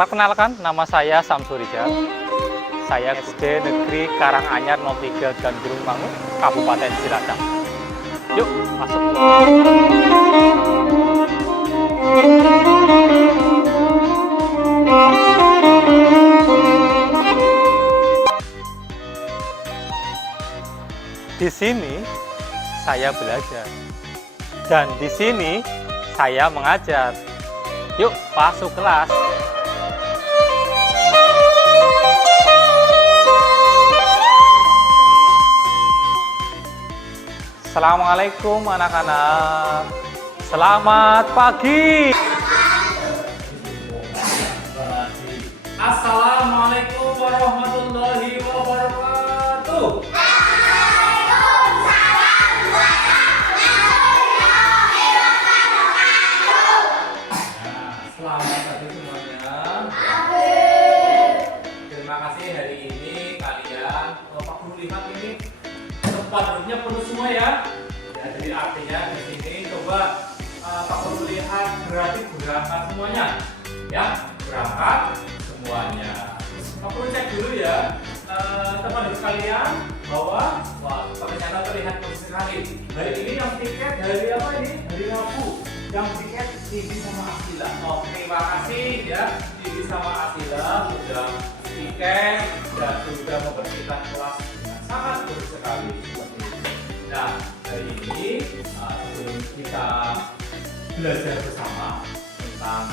Perkenalkan, nama saya Samsul Rijal. Saya SD Negeri Karanganyar 03 Gandrung Mangu, Kabupaten Cilacap. Yuk, masuk. Di sini saya belajar, dan di sini saya mengajar. Yuk, masuk kelas. Assalamualaikum anak-anak. Selamat pagi. Assalamualaikum warahmatullahi wabarakatuh. Selamat pagi semuanya. Terima kasih hari ini kalian. Kalau Pak Guru lihat ini tempat duduknya penuh semua ya. Jadi artinya di sini coba Pak Guru lihat berarti berangkat semuanya. Ya, berangkat semuanya. Pak Guru cek dulu ya teman duduk kalian bahwa ternyata terlihat bagus sekali. Hari ini yang tiket dari apa ini? Hari Rabu. Yang tiket Cici sama Asila. Oh, terima kasih ya Cici sama Asila sudah tiket dan sudah membersihkan kelas dengan sangat bagus sekali. Nah, hari ini sebelum kita belajar bersama tentang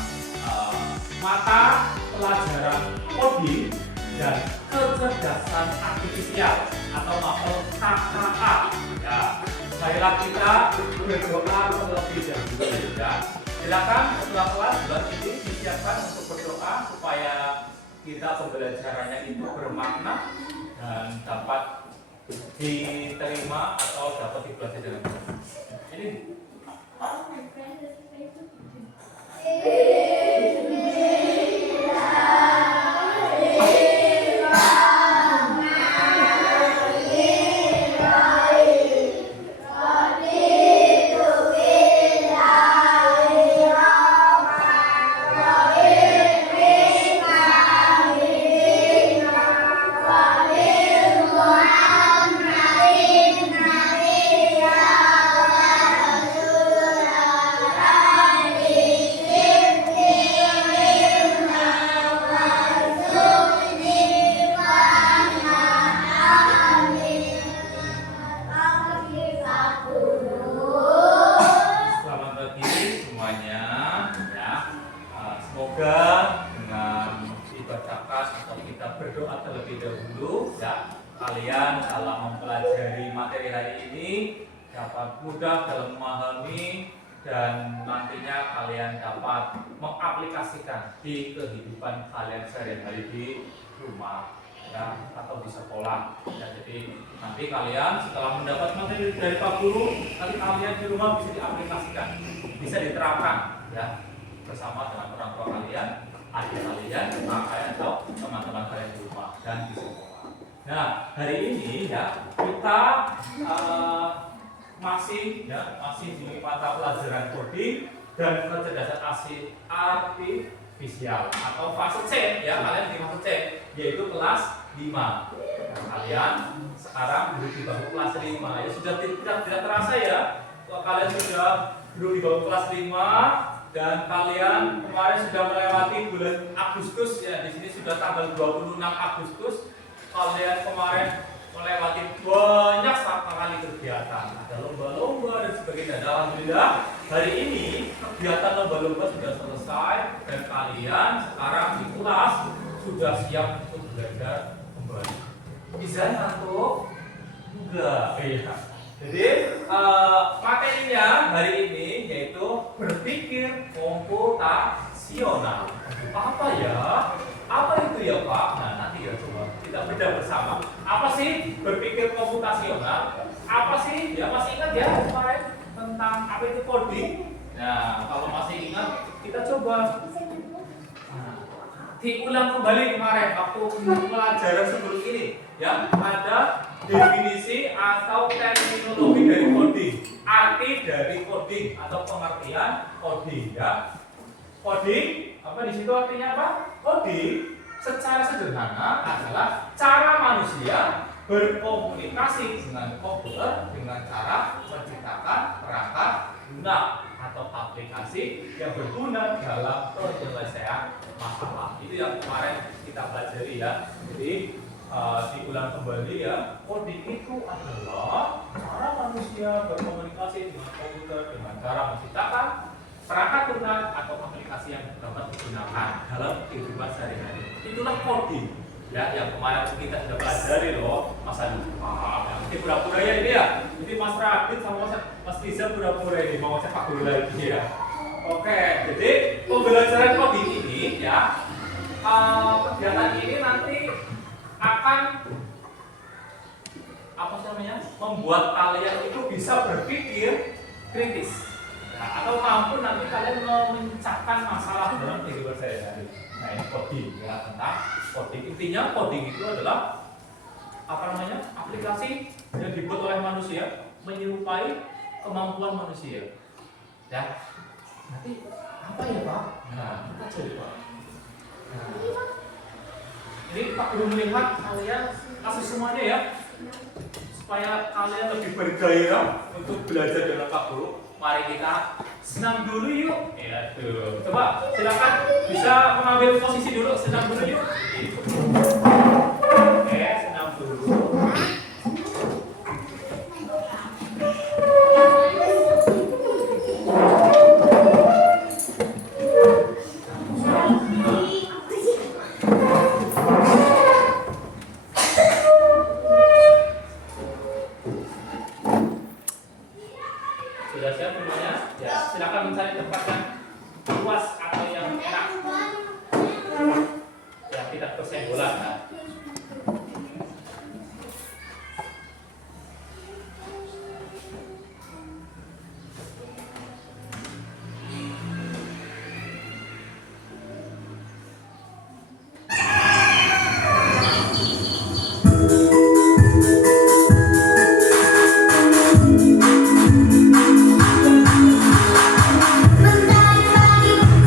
mata pelajaran coding dan kecerdasan artifisial atau mapel KKA. Ya, marilah kita berdoa terlebih dahulu ya. Silakan setelah kelas bulan ini disiapkan untuk berdoa supaya kita pembelajarannya itu bermakna dan dapat diterima atau dapat dipelajari dengan baik. Ini berdoa terlebih dahulu ya. Kalian dalam mempelajari materi hari ini dapat mudah dalam memahami dan nantinya kalian dapat mengaplikasikan di kehidupan kalian sehari-hari di rumah ya, atau di sekolah ya. Jadi nanti kalian setelah mendapat materi dari Pak Guru, nanti kalian di rumah bisa diaplikasikan, bisa diterapkan ya bersama dengan orang tua kalian, adik kalian, kakak atau teman-teman kalian di rumah dan di sekolah. Nah, hari ini ya kita masih di mata pelajaran coding dan kecerdasan artifisial atau fase C ya, kalian di fase C yaitu kelas 5. Nah, kalian sekarang duduk di bangku kelas 5 ya, sudah tidak terasa ya kalian sudah duduk di bangku kelas 5. Dan kalian kemarin sudah melewati bulan Agustus ya, di sini sudah tanggal 26 Agustus. Kalian kemarin melewati banyak sekali kegiatan, ada lomba-lomba dan sebagainya. Dan alhamdulillah hari ini kegiatan lomba-lomba sudah selesai dan kalian sekarang di kelas sudah siap untuk belajar kembali. Bisa ngantuk? Enggak, iya. Jadi materinya hari ini yaitu berpikir komputasional. Apa ya? Apa itu ya Pak? Nah nanti ya coba kita bedah bersama. Apa sih berpikir komputasional? Apa sih? Ya masih ingat ya kemarin tentang apa itu coding? Nah kalau masih ingat kita coba diulang kembali kemarin waktu pelajaran sebelum ini ya, ada definisi atau terminologi dari coding, arti dari coding atau pengertian coding ya. Coding apa di situ artinya apa? Coding secara sederhana adalah cara manusia berkomunikasi dengan komputer dengan cara menciptakan perangkat lunak atau aplikasi yang berguna dalam penyelesaian masalah. Itu yang kemarin kita pelajari ya. Jadi diulang kembali ya, coding itu adalah cara manusia berkomunikasi dengan komputer dengan cara menciptakan perangkat lunak atau aplikasi yang dapat digunakan dalam kehidupan sehari-hari. Itulah coding ya, yang kemarin kita sudah pelajari loh, Mas Adi. Ini pura-pura ya ini ya. Jadi Mas Radit sama Mas Riza pura-pura ini mau sepak guru lagi ya. Oke, jadi pembelajaran coding ini ya, kegiatan ini nanti akan apa namanya, membuat kalian itu bisa berpikir kritis ya, atau mampu nanti kalian memecahkan masalah dalam kehidupan sehari-hari. Nah ini coding ya, tentang coding. Intinya coding itu adalah apa namanya, aplikasi yang dibuat oleh manusia menyerupai kemampuan manusia ya. Nanti apa ya Pak? Nah kita coba. Nah, ini Pak Guru melihat kalian kasih semuanya ya, supaya kalian lebih bergairah untuk belajar dengan Pak Guru. Mari kita senam dulu yuk. Ya tuh. Coba silakan bisa mengambil posisi dulu, senam dulu yuk. Oke, senam dulu. Sudah siap semuanya? Ya, silakan mencari tempat yang luas atau yang enak. Ya, tidak bersenggolan. Nah.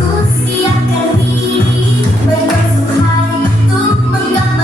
Ku siapkan diri, bersuara untuk menggapai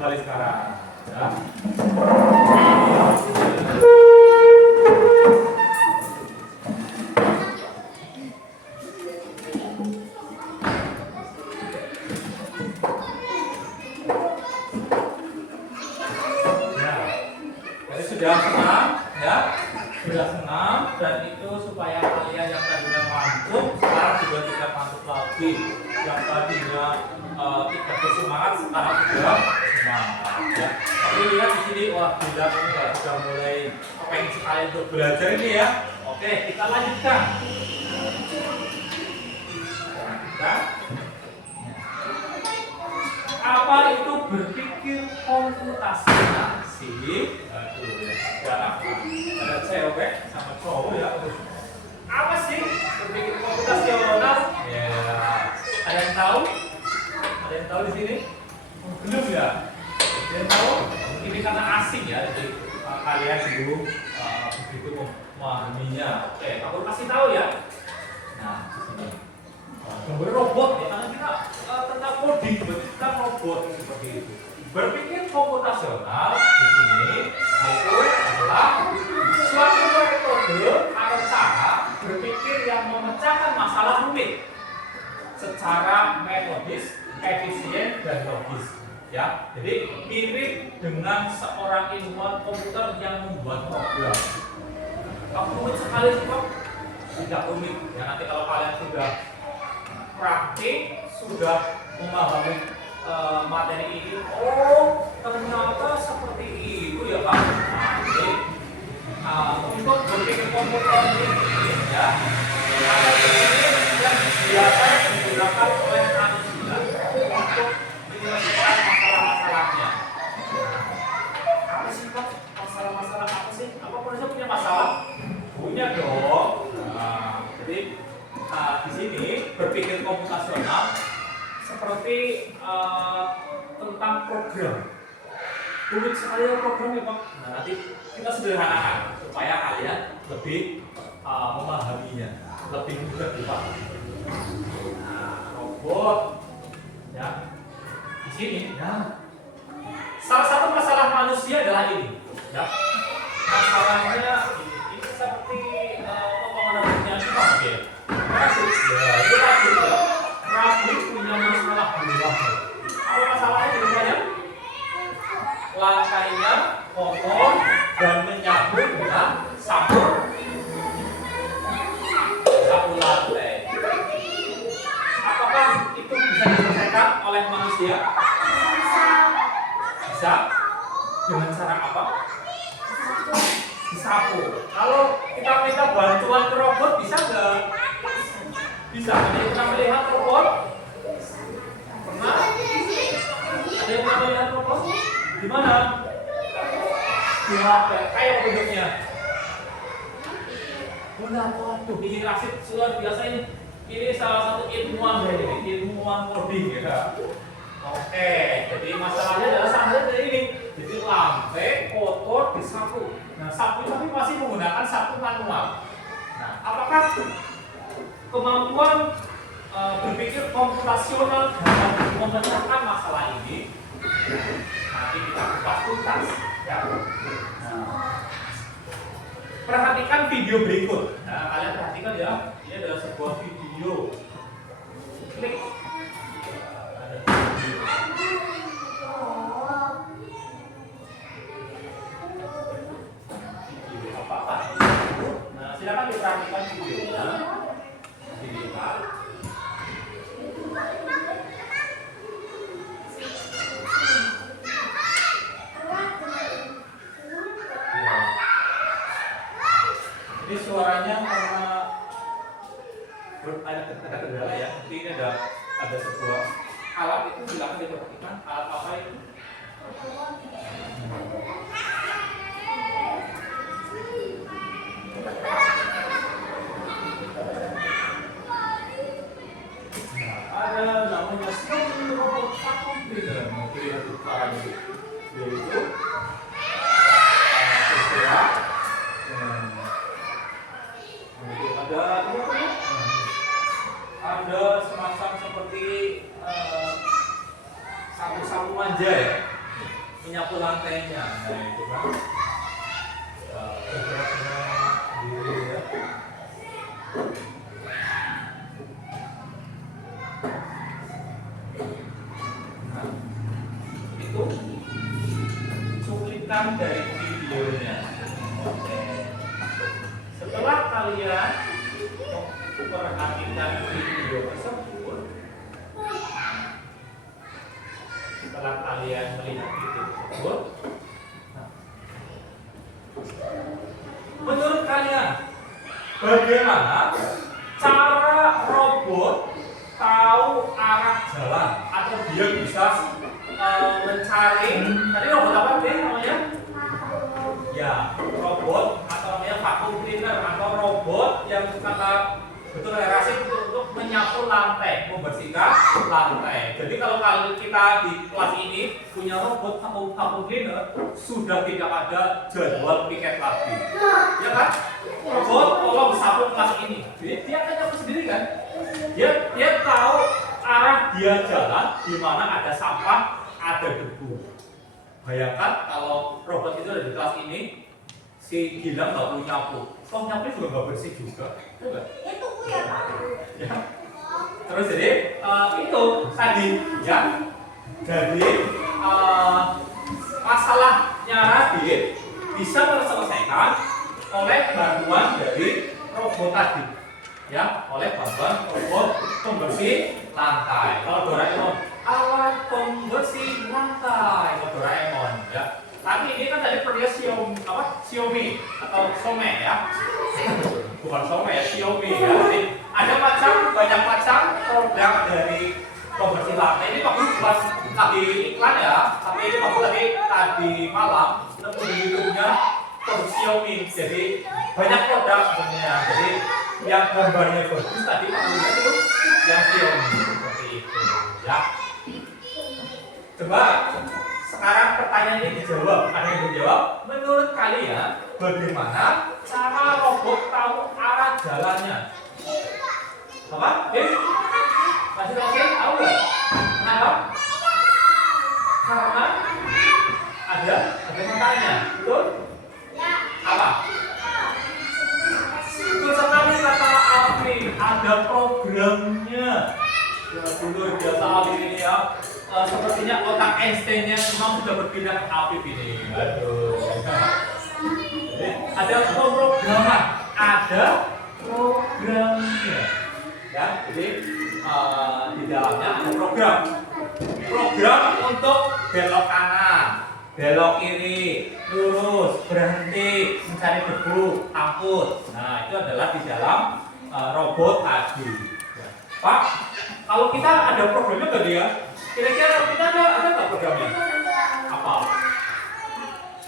kembali sekarang. Ya. Sudah senang, ya, sudah senang, dan itu supaya kalian yang tadinya ngantuk sekarang juga tidak ngantuk lagi, yang tadinya tidak bersemangat sekarang sudah semangat, ya. Tapi lihat di sini, wah Bunda ini sudah mulai pengen sekali untuk belajar ini ya. Oke, kita lanjutkan. Apa itu berpikir komputasional sih? Aduh ya, ada cewek sama cowok ya. Apa sih berpikir komputasional? Ya, ada yang tahu? Ada yang tahu di sini? Belum ya? Ada yang tahu? Ini karena asing ya, jadi kalian belum begitu memahaminya. Oke, aku kasih tahu ya. Nah, di sini. Gambar robot ya, karena kita tentang coding, kita robot seperti itu. Berpikir komputasional di sini itu adalah suatu metode atau cara berpikir yang memecahkan masalah rumit secara metodis, efisien dan logis. Ya, jadi mirip dengan seorang ilmuwan komputer yang membuat program. Rumit sekali sih Pak? Tidak rumit. Ya nanti kalau kalian sudah praktik, sudah memahami materi ini, oh ternyata seperti itu ya Pak. Nah, jadi untuk berpikir komputer ini ya, ada ini yang biasa digunakan oleh manusia untuk menyelesaikan masalah-masalahnya. Apa sih Pak? Masalah-masalah apa sih? Apa manusia punya masalah? Punya dong. Nah, jadi di sini berpikir komputasional seperti tentang program. Rumit sekali program ya Pak. Nah, nanti kita sederhanakan supaya kalian lebih memahaminya, lebih mudah dipahami. Nah, robot ya. Di sini ya. Salah satu masalah manusia adalah ini, ya. Masalahnya ini seperti potongan rambutnya kita mungkin. Rambut, ya, itu rambut ya. Rambut punya masalah buah. Apa masalahnya di rumahnya? Lantainya kotor dan menyambut dengan sapu lantai. Apakah itu bisa diselesaikan oleh manusia? Bisa. Dengan cara apa? Disapu. Kalau kita minta bantuan ke robot bisa nggak? Bisa. Ada yang pernah melihat robot? Pernah? Ada yang pernah melihat robot? Di mana? Di HP. Kayak bentuknya. Waduh, ini Rasid luar biasa ini. Ini salah satu ilmuwan ini, ilmuwan coding ya. Oke, jadi masalahnya adalah sama dari ini. Jadi lantai kotor disapu. Nah, sapu tapi masih menggunakan sapu manual. Nah, apakah kemampuan berpikir komputasional dalam memecahkan masalah ini? Nanti kita kupas tuntas. Ya. Nah, perhatikan video berikut. Nah, kalian perhatikan ya. Ini adalah sebuah video. Klik. Nah, silakan diperhatikan videonya. Dilihat. Ini suaranya karena ada kendala ya. Jadi ini ada sebuah alat itu silakan diperhatikan. Alat apa itu? Ada namanya Sony Robot Vacuum Cleaner. Mau lihat caranya yaitu bergerak. Ada semacam seperti sapu-sapu manja ya. menyapu lantainya. Nah itu kan bergerak-gerak sendiri ya. Nah, itu cuplikan dari videonya. Oke. Setelah kalian memperhatikan video tersebut, setelah kalian melihat video tersebut, nah, menurut kalian bagaimana cara robot tahu arah jalan atau dia bisa mencari, tadi robot apa sih namanya? Ya, robot atau namanya vacuum cleaner atau robot yang kata betul relasi untuk menyapu lantai, membersihkan lantai. Jadi kalau kita di kelas ini punya robot vacuum cleaner, sudah tidak ada jadwal piket lagi, ya kan? Robot tolong sapu kelas ini, jadi dia akan nyapu sendiri kan? Dia tahu arah dia jalan, di mana ada sampah, ada debu. Bayangkan kalau robot itu ada di kelas ini, si Gilang nggak perlu nyapu, toh nyapu juga nggak bersih juga, Itu ya Pak. ya. Terus jadi itu tadi ya, jadi masalahnya Radit bisa terselesaikan oleh bantuan dari robot tadi, ya, oleh bantuan robot pembersih lantai. Kalau Doraemon, alat pembersih lantai, kalau Doraemon, ya. Tapi ini kan tadi punya Xiaomi atau Xiaomi ya, bukan Xiaomi ya, Xiaomi ya. Jadi ada banyak macam program dari pembersih lantai. Ini waktu pas tadi iklan ya, tapi ini waktu tadi malam nemu di YouTube-nya Xiaomi. Jadi banyak produk sebenarnya. Jadi yang gambarnya bagus tadi waktu itu yang Xiaomi seperti itu ya. Coba sekarang pertanyaan ini dijawab. Ada yang menjawab? Menurut kalian bagaimana cara robot tahu arah jalannya? Apa? Masih oke? Tahu nggak? Kenapa? Karena ada matanya. Betul? Apa? Betul sekali kata Alfi. Ada programnya. Ya dulu biasa Alfi ini ya. Sepertinya otak Einstein-nya memang sudah berpindah ke Alfi ini. Aduh. Jadi, ada pemrograman, ada programnya. Ya, jadi di dalamnya ada program untuk belok kanan, belok kiri, lurus, berhenti, mencari debu, angkut. Nah, itu adalah di dalam robot tadi. Ya. Pak, kalau kita ada programnya nggak dia? Kira-kira kita ada nggak programnya? Apa?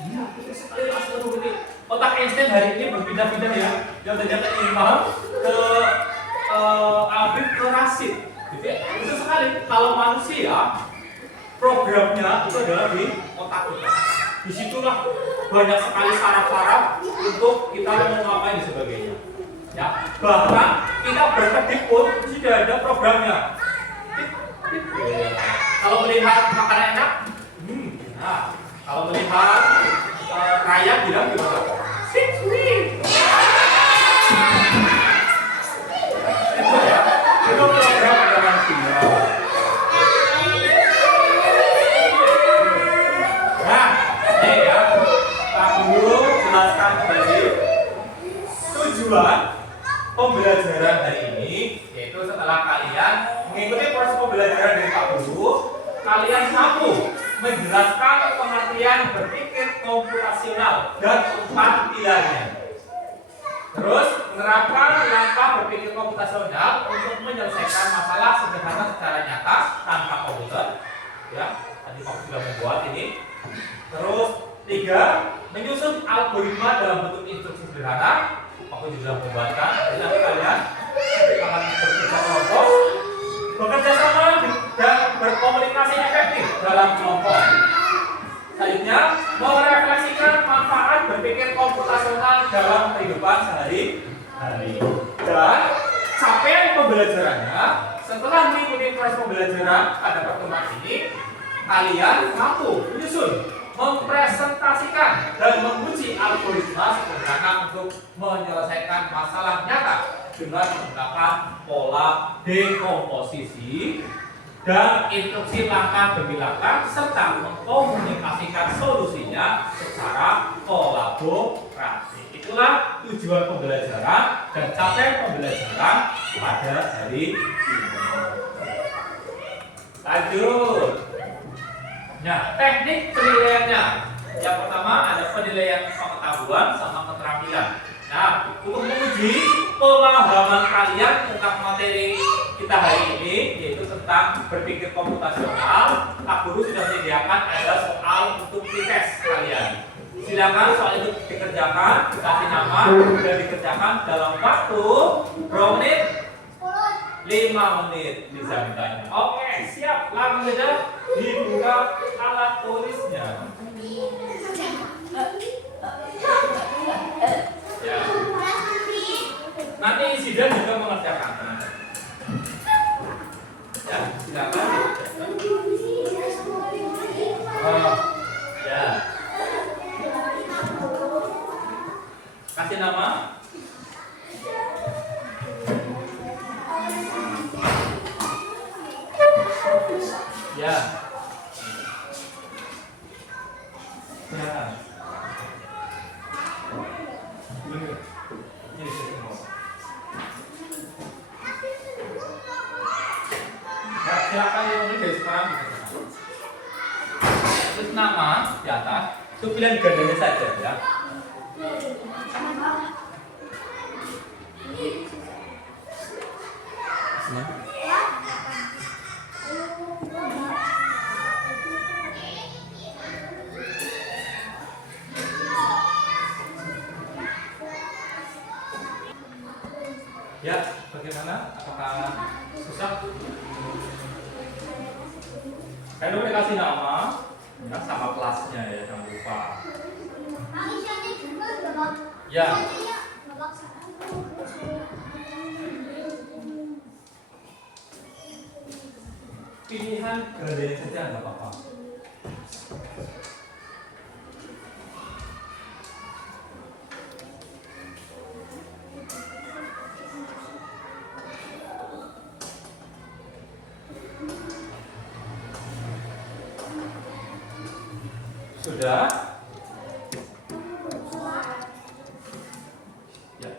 Iya, kita sekali langsung begini. Otak Einstein hari ini berpindah-pindah ya. Yang ternyata Imam ke Alvin ke Rasid. Jadi bisa sekali kalau manusia programnya itu adalah di otak kita. Disitulah banyak sekali saraf-saraf untuk kita mau ngapain dan sebagainya. Ya, bahkan kita berkedip pun sudah ada programnya. Kalau melihat makanan enak, nah, kalau melihat raya bilang gimana? Sweet. Itu ya, itu program adalah dia. Nah, ini ya, Pak Guru jelaskan tadi tujuan pembelajaran hari ini, yaitu setelah kalian mengikuti proses pembelajaran dari Pak Guru, kalian mampu menjelaskan pengertian berpikir komputasional dan empat pilarnya. Terus menerapkan langkah berpikir komputasional untuk menyelesaikan masalah sederhana secara nyata tanpa komputer. Ya, tadi Pak sudah membuat ini. Terus 3, menyusun algoritma dalam bentuk instruksi sederhana. Aku juga membuatkan. Jadi kalian akan bekerja kelompok, bekerja sama dan berkomunikasi efektif dalam kelompok. Selanjutnya, merefleksikan manfaat berpikir komputasional dalam kehidupan sehari-hari. Dan capaian pembelajarannya, setelah mengikuti proses pembelajaran pada pertemuan ini, kalian mampu menyusun mempresentasikan dan menguji algoritma sederhana untuk menyelesaikan masalah nyata dengan menggunakan pola dekomposisi dan instruksi langkah demi langkah serta mengkomunikasikan solusinya secara kolaborasi. Itulah tujuan pembelajaran dan capaian pembelajaran pada hari ini. Lanjut. Nah, teknik penilaiannya. Yang pertama ada penilaian pengetahuan sama keterampilan. Nah, untuk menguji pemahaman kalian tentang materi kita hari ini, yaitu tentang berpikir komputasional, Pak Guru sudah menyediakan ada soal untuk tes kalian. Silakan soal itu dikerjakan, dikasih nama dan dikerjakan dalam waktu berapa menit? 5 menit bisa mintanya. Oke, siap. Langsung saja dibuka alat tulisnya. Ya. Nanti Sidan juga mengerjakan. Ya, silakan. Ya. Kasih nama. Ya. Ya. Silakan ini dari sekarang. Terus nama di atas itu pilihan gandanya saja ya. Ya, bagaimana? Apakah susah? Saya dulu kasih nama, ya, sama kelasnya ya, jangan lupa. Ya. Pilihan gandanya saja nggak apa-apa. Sudah? Ya.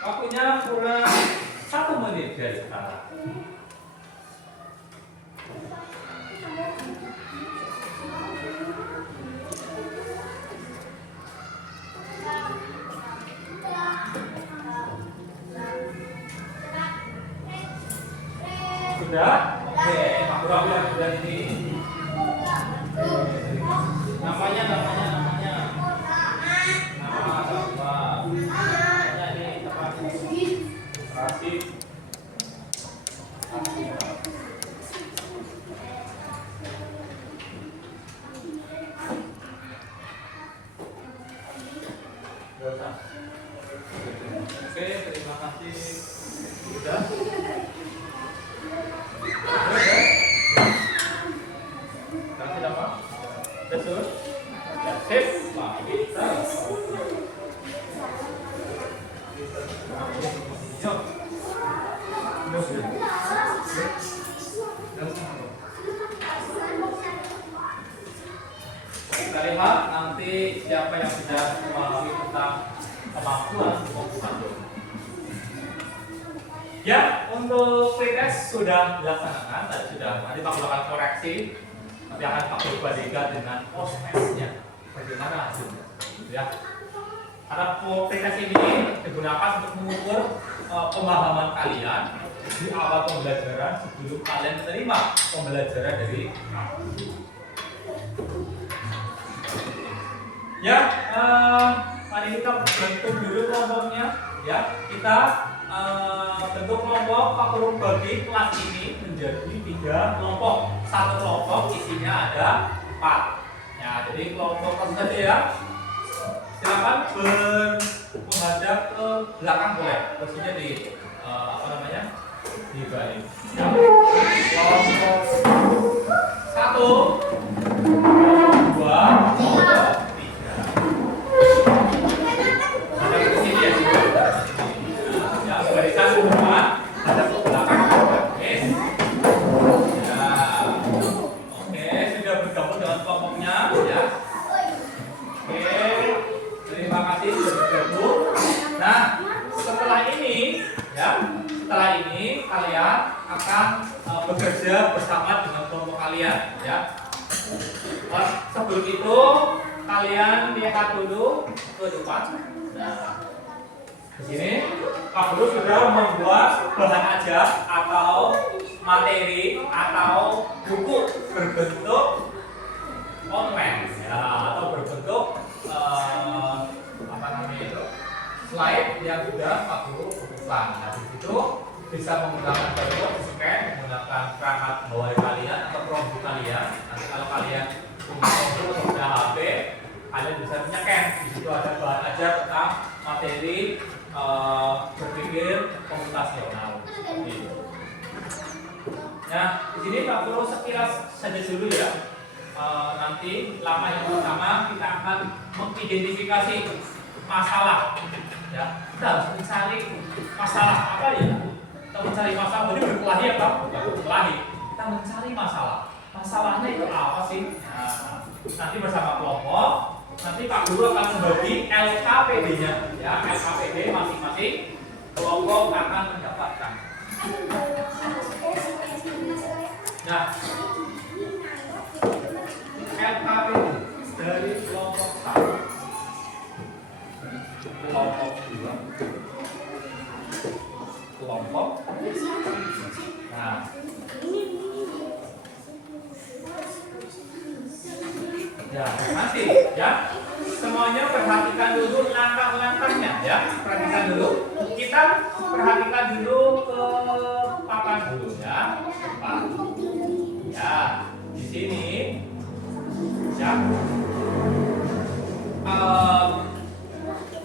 Waktunya kurang 1 menit dari sekarang. Sudah? Oke, aku ambil sudah ini. Namanya. Nama apa? Namanya ini tempat. Kasih. Oke, terima kasih. Sudah? Kasih apa? Betul? Ya, sip. Nah, kita. Kita lihat nanti siapa yang sudah memahami tentang kemampuan komputer. Ya, untuk pretest sudah dilaksanakan, tadi sudah. Nanti Pak akan koreksi, nanti akan Pak bandingkan dengan post testnya. Bagaimana hasilnya? Ya. Karena pretest ini digunakan untuk mengukur pemahaman kalian di awal pembelajaran sebelum kalian menerima pembelajaran dari ya. Mari kita bentuk dulu kelompoknya. Ya, kita bentuk kelompok. Pak Guru bagi kelas ini menjadi 3 kelompok. Satu kelompok isinya ada 4. Ya, jadi kelompok saja ya. Silakan menghadap ke belakang boleh. Posisinya di apa namanya? Di balik. Ya. Kelompok 1, 2, setelah ini kalian akan bekerja bersama dengan kelompok kalian, ya. Sebelum itu kalian lihat dulu ke depan. Nah, di sini Pak Guru sudah membuat bahan ajar atau materi atau buku berbentuk online, ya, atau berbentuk apa namanya itu, slide yang sudah Pak Guru bukukan. Nah, di situ bisa menggunakan keyboard, scan, menggunakan perangkat bawah kalian atau Chromebook kalian. Nanti kalau kalian punya Chromebook atau punya HP, kalian bisa menyekan. Di situ ada bahan ajar tentang materi berpikir komputasional. Gitu. Nah, di sini Pak Guru sekilas saja dulu ya. Nanti langkah yang pertama kita akan mengidentifikasi masalah. Ya, kita harus mencari masalah apa ya? Kita mencari masalah, jadi berkelahi apa? Bukan berkelahi. Kita mencari masalah. Masalahnya itu apa sih? Nah, nanti bersama kelompok, nanti Pak Guru akan membagi LKPD-nya. Ya, LKPD masing-masing kelompok akan mendapatkan. Nah, LKPD dari kelompok 1, kelompok 2, kelompok. Nah, ya nanti ya semuanya perhatikan dulu langkah-langkahnya ya. Perhatikan dulu. Kita perhatikan dulu ke papan dulu ya. Ya, di sini ya.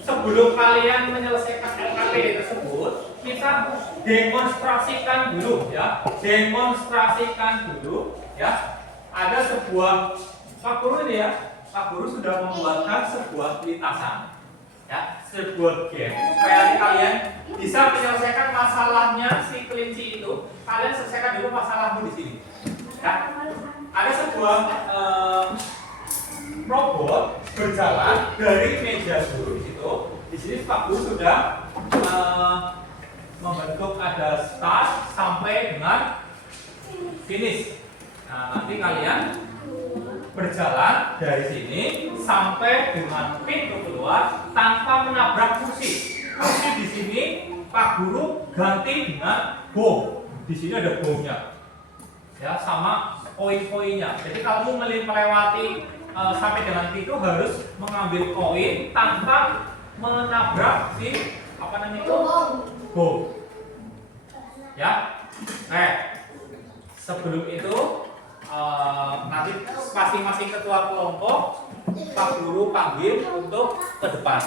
Sebelum kalian menyelesaikan LKPD tersebut, kita demonstrasikan dulu ya. Demonstrasikan dulu ya. Ada sebuah Pak Guru ini ya. Pak Guru sudah membuatkan sebuah lintasan ya, sebuah game supaya kalian bisa menyelesaikan masalahnya si kelinci itu. Kalian selesaikan dulu masalahmu di sini. Ya. Ada sebuah robot berjalan dari meja dulu di situ. Di sini Pak Guru sudah membentuk ada start sampai dengan finish. Nah, nanti kalian berjalan dari sini sampai dengan pintu keluar tanpa menabrak kursi. Kursi di sini Pak Guru ganti dengan bom. Di sini ada bomnya. Ya, sama koin-koinnya. Jadi kamu melewati sampai dengan pintu harus mengambil koin tanpa menabrak si apa namanya itu bom. Ya. Sebelum itu nanti masing-masing ketua kelompok Pak Guru panggil untuk ke depan.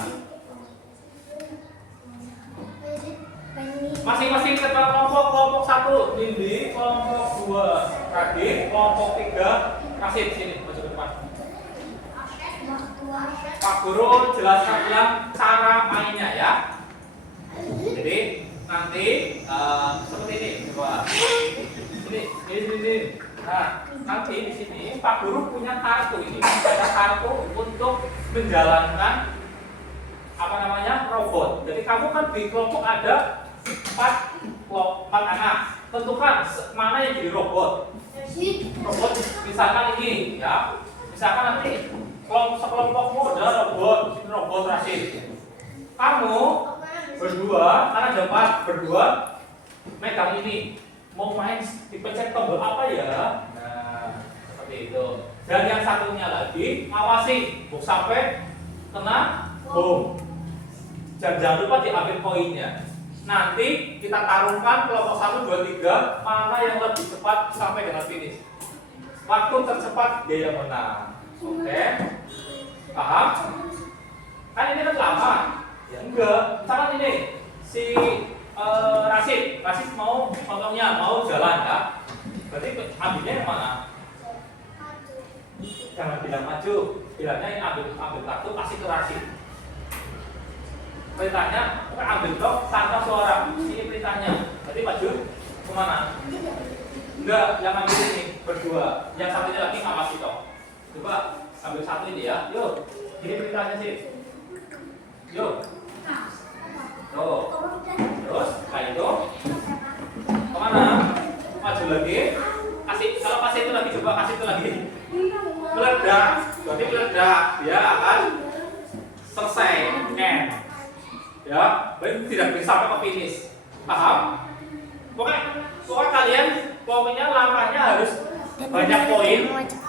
Masing-masing ketua kelompok, kelompok 1 Nindi, kelompok 2 Radit, kelompok 3 Rasid, sini maju ke depan. Pak Guru jelaskan ulang cara mainnya ya. Jadi nanti seperti ini, coba. Ini. Nah, nanti di sini Pak Guru punya kartu ini, ada kartu untuk menjalankan apa namanya robot. Jadi kamu kan di kelompok ada 4 anak. Tentukan mana yang jadi robot. Robot misalkan ini, ya. Misalkan nanti sekelompokmu adalah robot, ini robot Rasid. Kamu berdua, karena ada 4 berdua megang ini. Mau main dipencet tombol apa ya? Nah, seperti itu. Dan yang satunya lagi, awasi sampai kena bom. Jangan lupa diambil poinnya. Nanti kita tarungkan kelompok 1, 2, 3 mana yang lebih cepat sampai dengan finish. Waktu tercepat dia yang menang. Oke? Paham? Kan ini kan lama. Ya enggak. Misalkan ini si Rasid mau contohnya mau jalan ya. Berarti ambilnya yang mana? Jangan bilang maju, bilangnya yang ambil kartu kasih ke Rasid. Perintahnya ambil blok tanpa suara. Ini perintahnya. Berarti maju kemana? Enggak, yang ambil ini berdua. Yang satunya lagi ngawasi toh. Coba ambil satu ini ya. Yuk, ini perintahnya sih. Yuk. Tuh. Terus kayak itu lagi. Kasih, kalau kasih itu lagi, coba kasih itu lagi. Meledak, berarti meledak, dia akan selesai. Ya, berarti tidak bisa sampai ke finish. Paham? Pokoknya kalian pokoknya langkahnya harus banyak poin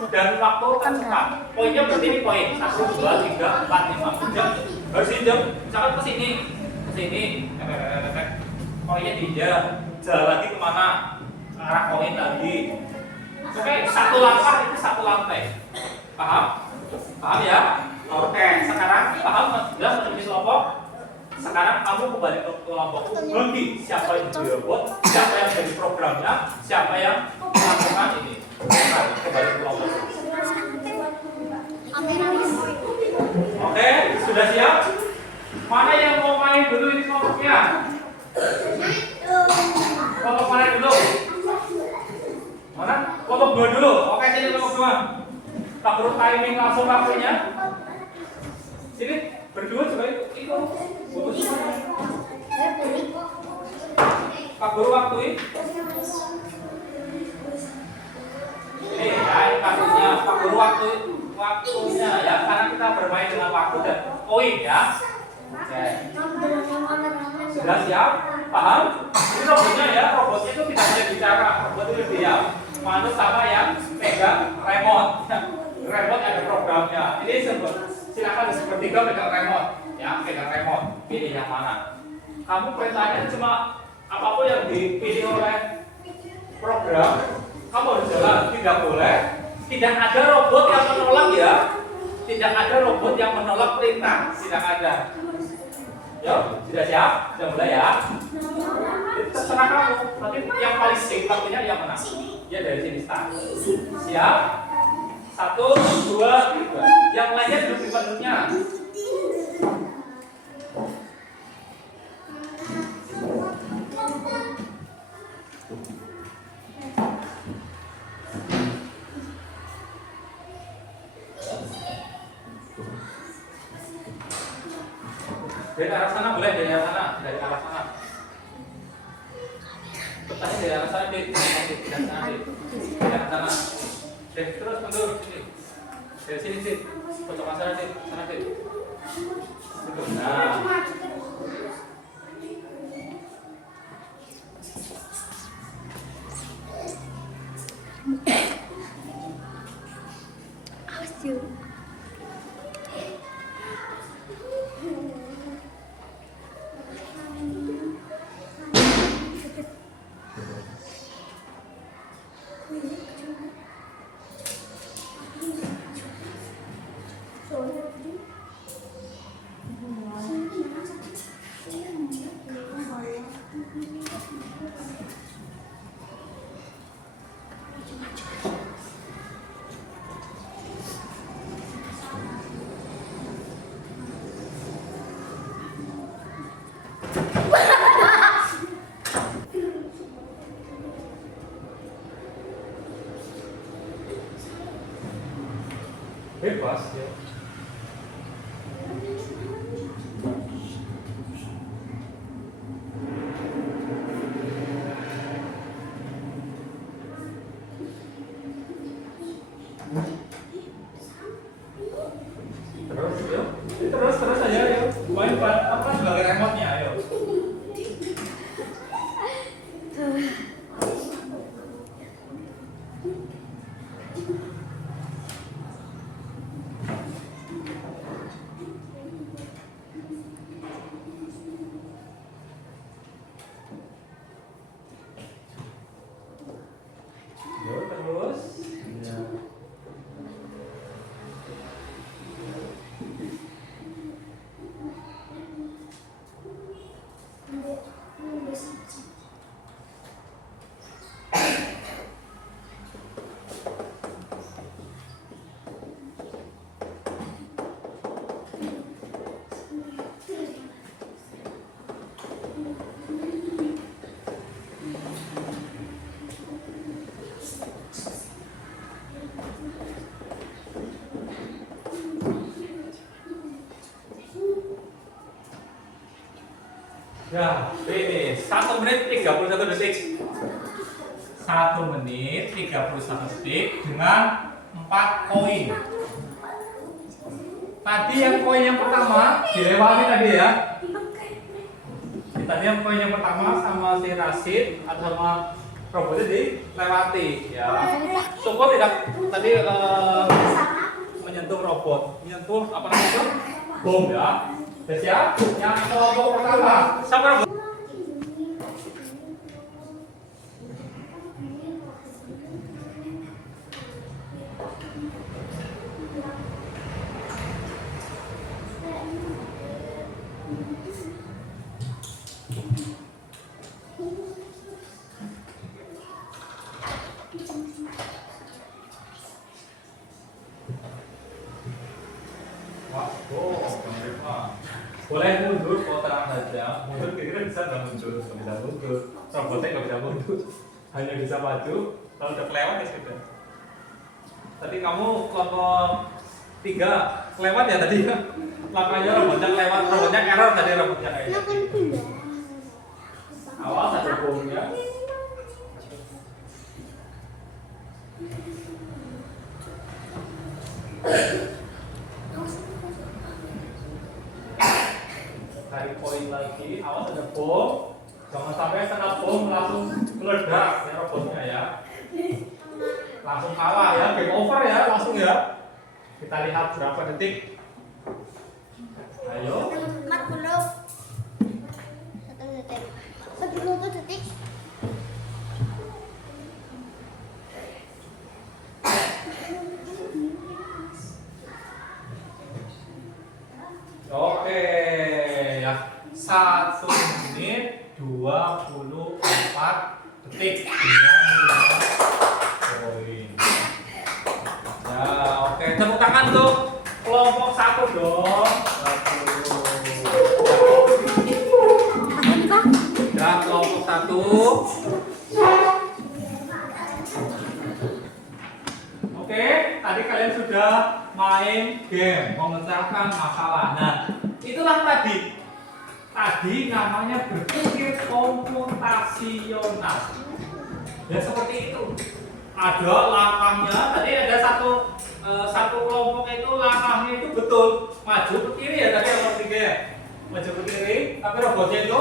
dan waktu kan cepat. Poinnya berarti ini poin 1, 2, 3, 4, 5, 6. Harus hijau. Misalkan ke sini, poinnya tidak. Jalan lagi kemana? Ke arah poin lagi. Oke, satu langkah itu satu lantai. Paham? Paham ya? Oke, sekarang paham jelas menjadi kelompok. Sekarang kamu kembali ke kelompok, bagi siapa yang jadi robot, siapa yang jadi programnya, siapa yang melakukan ini. Kembali ke kelompok. Oke, sudah siap? Mana yang mau main dulu ini kelompoknya? Kelompok mana dulu? Mana? Kelompok 2 dulu. Oke, sini kelompok 2. Tak perlu timing langsung waktunya. Sini berdua coba ikut. Pak Guru waktuin. Ini ya waktunya. Pak Guru waktunya ya, karena kita bermain dengan waktu dan poin ya. Oke. Sudah siap? Paham? Ini robotnya ya, robotnya itu tidak hanya bicara, robot itu diam. Manus sama yang pegang remote. Remote ada programnya. Ini silakan sepertiga pegang remote, ya pegang remote. Pilih yang mana? Kamu perintahnya cuma apapun yang dipilih oleh program, kamu harus jalan. Tidak boleh. Tidak ada robot yang menolak ya. Tidak ada robot yang menolak perintah. Tidak ada. Yuk, sudah siap? Sudah mulai ya? Terserah kamu. Nanti yang paling singkat waktunya yang mana? Ya dari sini start. Siap? 1, 2, 3. Yang lainnya duduk di penduduknya. Dari arah sana boleh, dari arah sana, dari arah sana. Bertanya dari arah sana, dari arah sana. Terus mundur sini. Dari sini sih. Pojok sana sih, sana sih. Nah. Awas yuk. Bebas ya. Terus aja yuk. Main apa sebagai remote-nya ayo. Terus. Ya. Ya, ini 1 menit 31 detik. 1 1 menit 31 detik dengan 4 koin. Tadi yang koin yang pertama dilewati tadi ya. Tadi yang koin yang pertama sama si Rasid atau sama robotnya dilewati ya. Syukur tidak tadi menyentuh robot, menyentuh apa namanya itu? Bom ya. Siap? Yang kelompok pertama. Siapa robot? Boleh mundur kalau terang saja, mundur kira-kira bisa nggak mundur, nggak bisa mundur, robotnya nggak bisa mundur, hanya bisa maju. Kalau udah kelewat ya sudah. Tadi kamu kelompok 3 kelewat ya tadi ya, makanya robotnya kelewat, robotnya error tadi robotnya kayaknya. Awas ada bomnya. Tarik poin lagi, awas ada bom, jangan sampai kena bom langsung meledak ya robotnya ya, langsung kalah ya, game over ya langsung ya. Kita lihat berapa detik, ayo 40 detik. Oke ya, 1 menit 24 detik dengan 5 poin. Ya, oke, tepuk tangan untuk kelompok 1 dong. Ya, kelompok 1. Oke, tadi kalian sudah main game memecahkan masalah. Nah, itulah tadi namanya berpikir komputasional. Ya seperti itu. Ada langkahnya. Tadi ada satu kelompok itu langkahnya itu betul maju ke kiri ya tadi yang ketiga ya. Maju ke kiri, tapi robotnya itu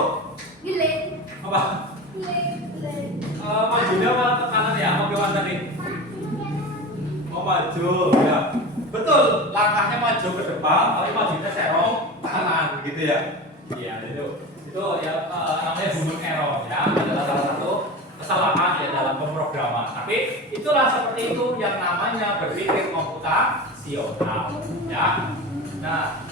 Gile. apa? Majunya malah ke kanan ya, apa gimana tadi? Oh maju ya. Betul, langkahnya maju ke depan, tapi majunya serong ke kanan gitu ya. Iya, itu ya namanya human error ya, adalah salah satu kesalahan ya dalam pemrograman. Tapi itulah seperti itu yang namanya berpikir komputasional ya. Nah,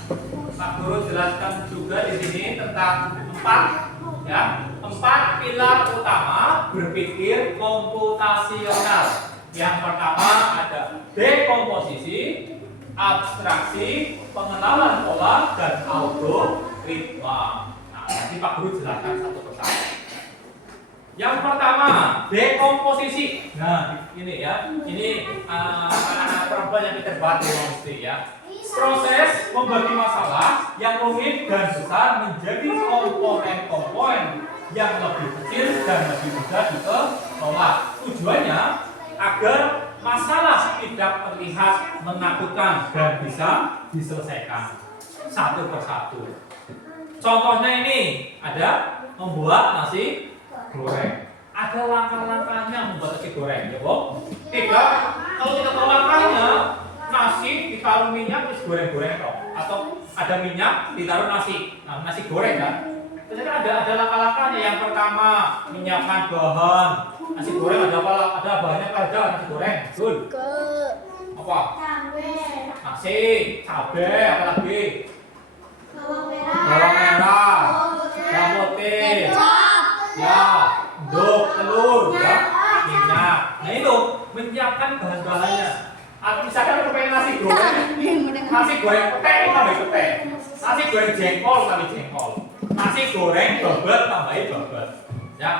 Pak Guru jelaskan juga di sini tentang 4 ya, 4 pilar utama berpikir komputasional. Yang pertama ada dekomposisi, abstraksi, pengenalan pola, dan algoritma. Nah, nanti Pak Guru jelaskan satu persatu. Yang pertama, dekomposisi. Nah, ini ya, ini anak-anak perempuan yang kita bahas di ya. Proses membagi masalah yang rumit dan besar menjadi komponen-komponen yang lebih kecil dan lebih mudah dikelola. Tujuannya agar masalah tidak terlihat menakutkan dan bisa diselesaikan satu persatu. Contohnya ini ada membuat nasi goreng. Ada langkah-langkahnya membuat nasi goreng, ya Bob? Tidak, kalau tidak tahu langkahnya, nasi ditaruh minyak terus goreng-goreng toh. Atau ada minyak ditaruh nasi. Nah, nasi goreng kan? Ternyata ada langkah-langkahnya. Yang pertama, menyiapkan bahan. Nasi goreng ada apa? Ada bahannya ada nasi goreng. Betul. Apa? Nasi, cabai, apa lagi? Bawang Bawang merah, bawang putih, ya, endok, telur, ya, minyak. Nah itu menyiapkan bahan-bahannya. Misalkan kita pengen nasi goreng petai tambah petai, nasi goreng jengkol tambah jengkol, nasi goreng bobot tambahin bobot. Ya,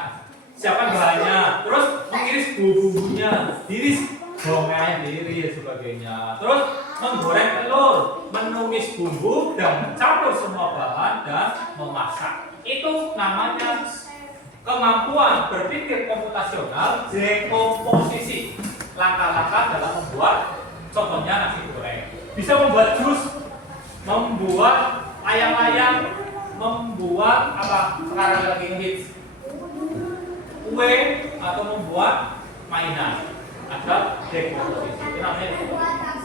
siapkan bahannya. Terus mengiris bumbunya, diiris bawang merah, diiris sebagainya. Terus menggoreng telur, menumis bumbu dan mencampur semua bahan dan memasak. Itu namanya kemampuan berpikir komputasi operasional dekomposisi. Langkah-langkah dalam membuat, contohnya nasi goreng. Bisa membuat jus, membuat layang-layang, membuat apa? Sekarang lagi hits. Kue atau membuat mainan. Ada dekomposisi. Itu namanya dekomposisi.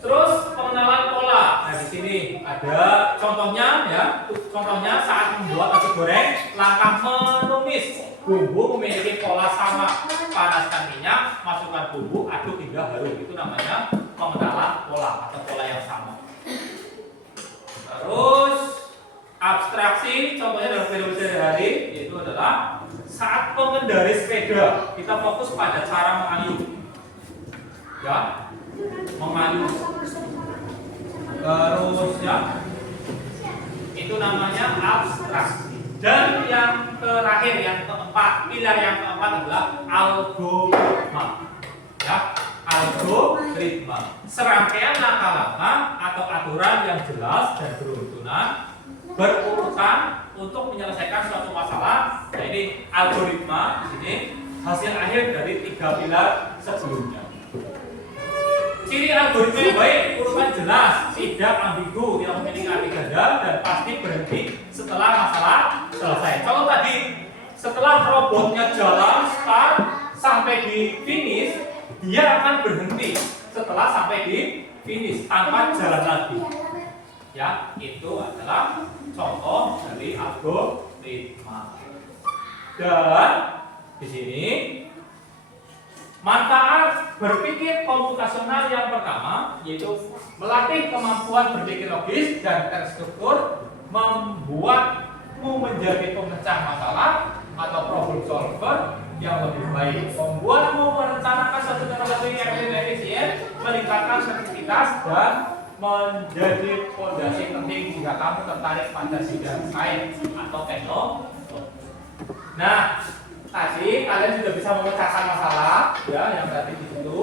Terus pengenalan pola. Nah di sini ada contohnya ya. Contohnya saat membuat nasi goreng, langkah menumis. Bumbu memiliki pola sama. Panaskan minyak, masukkan bumbu, aduk hingga harum. Itu namanya pengenalan pola atau pola yang sama. Terus abstraksi, contohnya dalam kehidupan sehari-hari yaitu adalah saat pengendari sepeda kita fokus pada cara mengayuh, ya, mengayuh. Terus ya, itu namanya abstraksi. Dan yang terakhir, yang keempat, pilar yang keempat adalah algoritma. Ya, algoritma. Serangkaian langkah-langkah atau aturan yang jelas dan berurutan untuk menyelesaikan suatu masalah. Nah ini algoritma. Di sini hasil akhir dari 3 pilar sebelumnya. Ciri algoritma yang baik, urutan jelas, tidak ambigu, yang memiliki arti ganda dan pasti berhenti setelah masalah selesai. Kalau tadi setelah robotnya jalan start sampai di finish, dia akan berhenti setelah sampai di finish tanpa jalan lagi. Ya, itu adalah contoh dari algoritma. Dan di sini manfaat berpikir komputasional yang pertama yaitu melatih kemampuan berpikir logis dan terstruktur, membuatmu menjadi pemecah masalah atau problem solver yang lebih baik, membuatmu merencanakan suatu teknologi yang lebih efisien, meningkatkan kreativitas dan menjadi fondasi penting jika kamu tertarik pada bidang sains atau teknologi. Nah, tadi kalian sudah bisa memecahkan masalah, ya, yang tadi di situ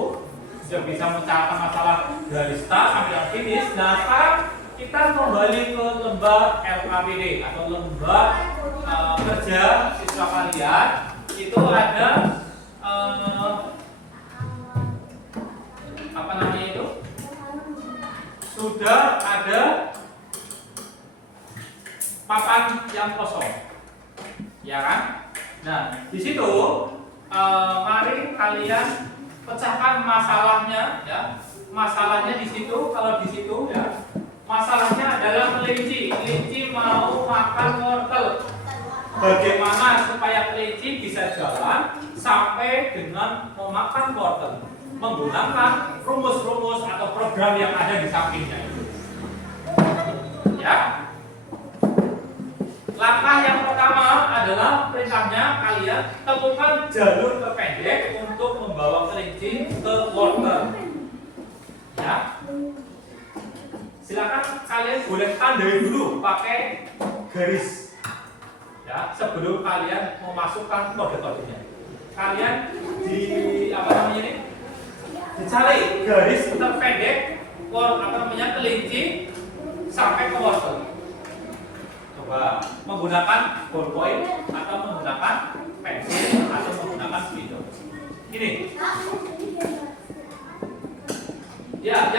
sudah bisa memecahkan masalah dari start sampai yang finish. Nah, sekarang kita kembali ke lembar LKPD atau lembar kerja siswa kalian. Itu ada apa namanya itu? Sudah ada papan yang kosong, ya kan? Nah, di situ mari kalian pecahkan masalahnya, ya. Masalahnya di situ, kalau di situ, ya, masalahnya adalah kelinci. Kelinci mau makan wortel. Bagaimana supaya kelinci bisa jalan sampai dengan memakan wortel? Menggunakan rumus-rumus atau program yang ada di sampingnya itu. Ya. Langkah yang pertama adalah perintahnya kalian temukan jalur terpendek untuk membawa kelinci ke wortel. Ya. Silakan kalian boleh tandai dulu pakai garis. Ya, sebelum kalian memasukkan kode-kodenya. Kalian di apa namanya ini? Dicari garis terpendek kelinci sampai ke wortel. Coba menggunakan ballpoint atau menggunakan pensil atau menggunakan spidol. Ini. Ya,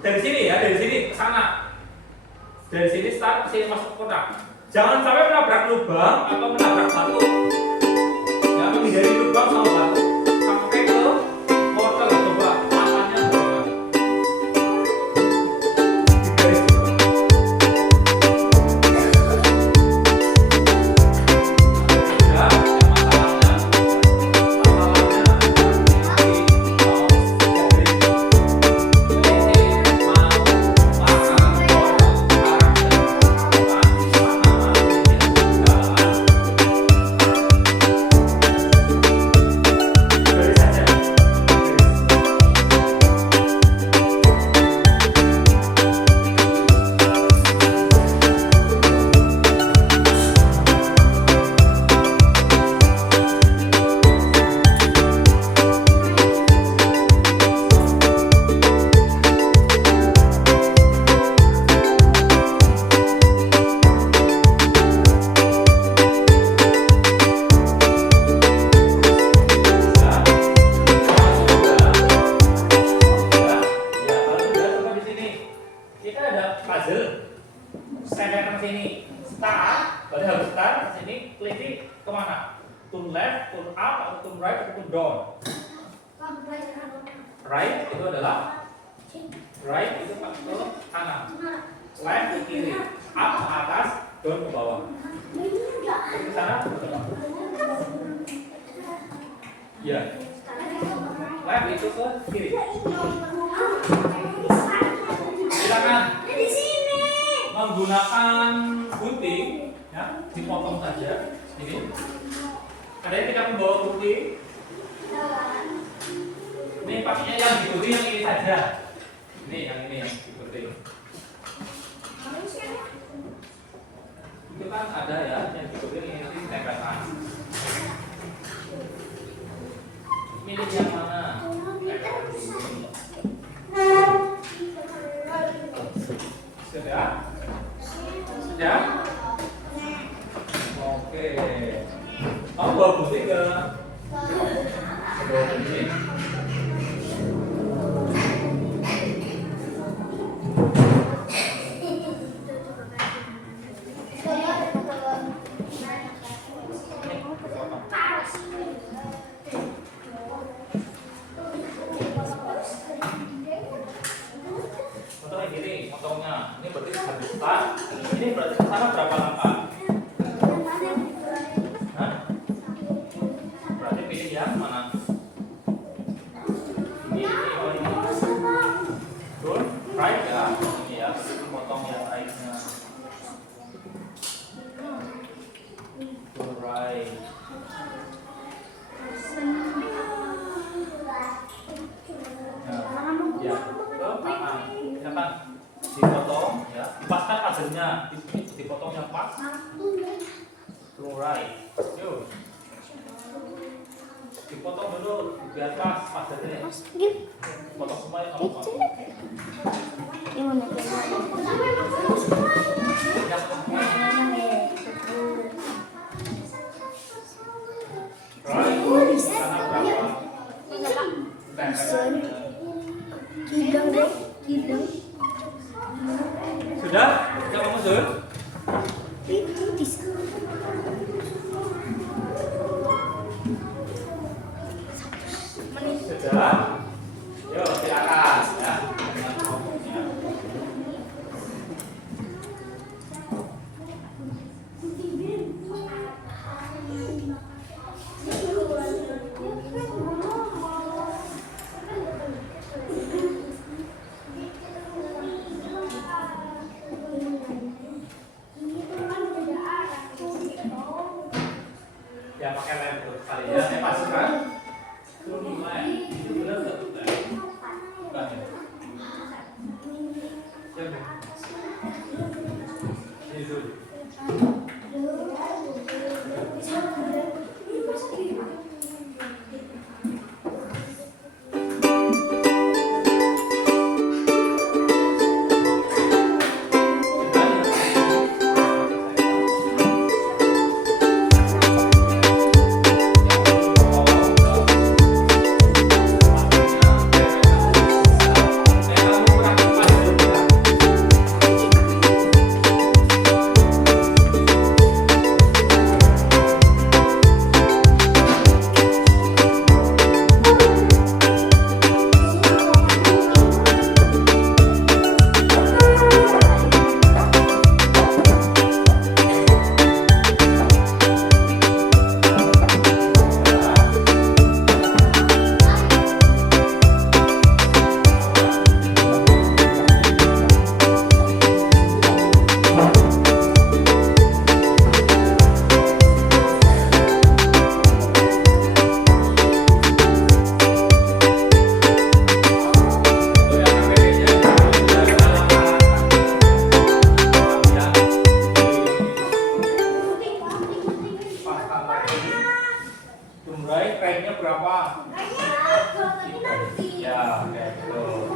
dari sini ya, dari sini ke sana. Dari sini start, sini masuk kotak. Jangan sampai menabrak lubang atau menabrak batu. Ya, menghindari lubang sama batu. Sampai ke wortel, coba matanya coba. left, turn up, atau turn right, ataupun down. Right itu adalah right itu ke kanan, left ke kiri, up ke atas, down ke bawah. Ke sana, ke depan. Ya. Left itu ke kiri. Silakan menggunakan gunting, ya, dipotong saja. Ini. Ada yang tidak membawa gunting? Ini pakainya yang digunting yang ini saja. Ini yang digunting. Itu kan ada ya yang digunting ini nanti tempelkan. Milih yang mana? Sudah? Sudah? Oke. Kamu bawa gunting ke? Bawa gunting. Potongnya gini, potongnya. Ini berarti habis start. Ini berarti kesana berapa langkah? Hah? Berarti pilih yang mana? Ini, oh ini. Turn right ya. Ini ya, potong yang right-nya. Turn right. Ya, ke kanan. Silakan dipotong ya, dipaskan pagernya, dipotong yang pas. Turn right. Yuk. Dipotong dulu biar pas pagernya. Potong semua yang kamu mau. Right. Sana berapa? Sudah? Sudah kamu sudah? Sudah? Yuk silakan ya. Ya pakai lem untuk kali ya. Saya pasukkan. Turun lem. Itu benar satu lem. Bukan ya? Siap ya? Ini dulu. Right-nya berapa? Ya, oke, betul.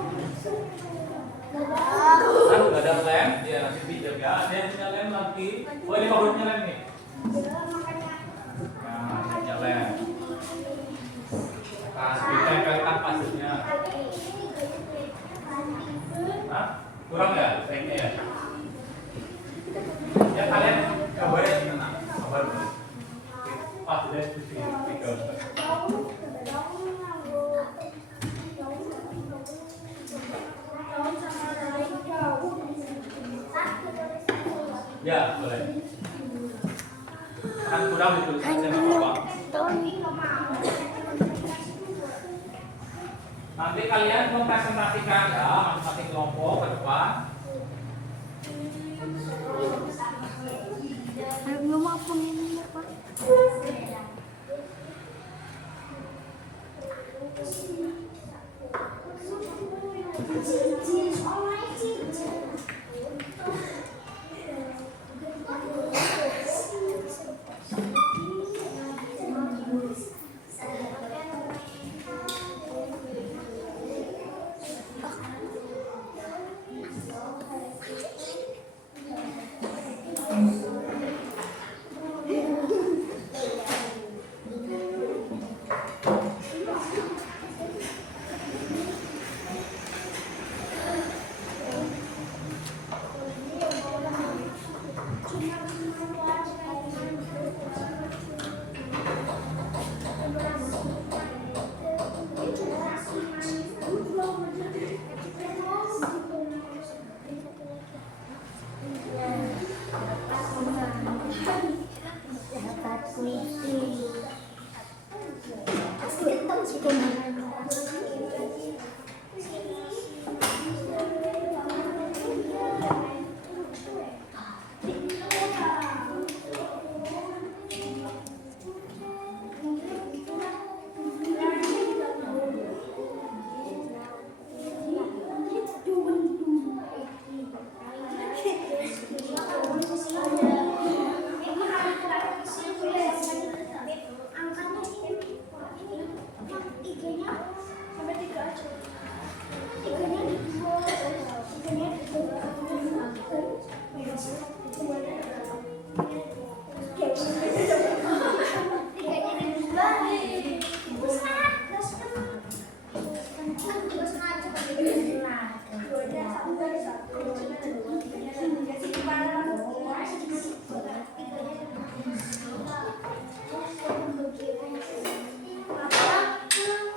Kan udah ada lem, ya nanti pinjam ya. Ada yang punya lem lagi. Oh ini baru punya lem nih. Nah, punya lem. Nah, ditempelkan pasirnya. Hah? Kurang ya? Lemnya ya? Ya kalian gambarnya gimana? Gambar pas sudah diskusi. Ya, boleh. Akan kurang ditulis aja nggak apa-apa. Nanti kalian mempresentasikan ya masing-masing kelompok ke depan. Belum apa ini apa?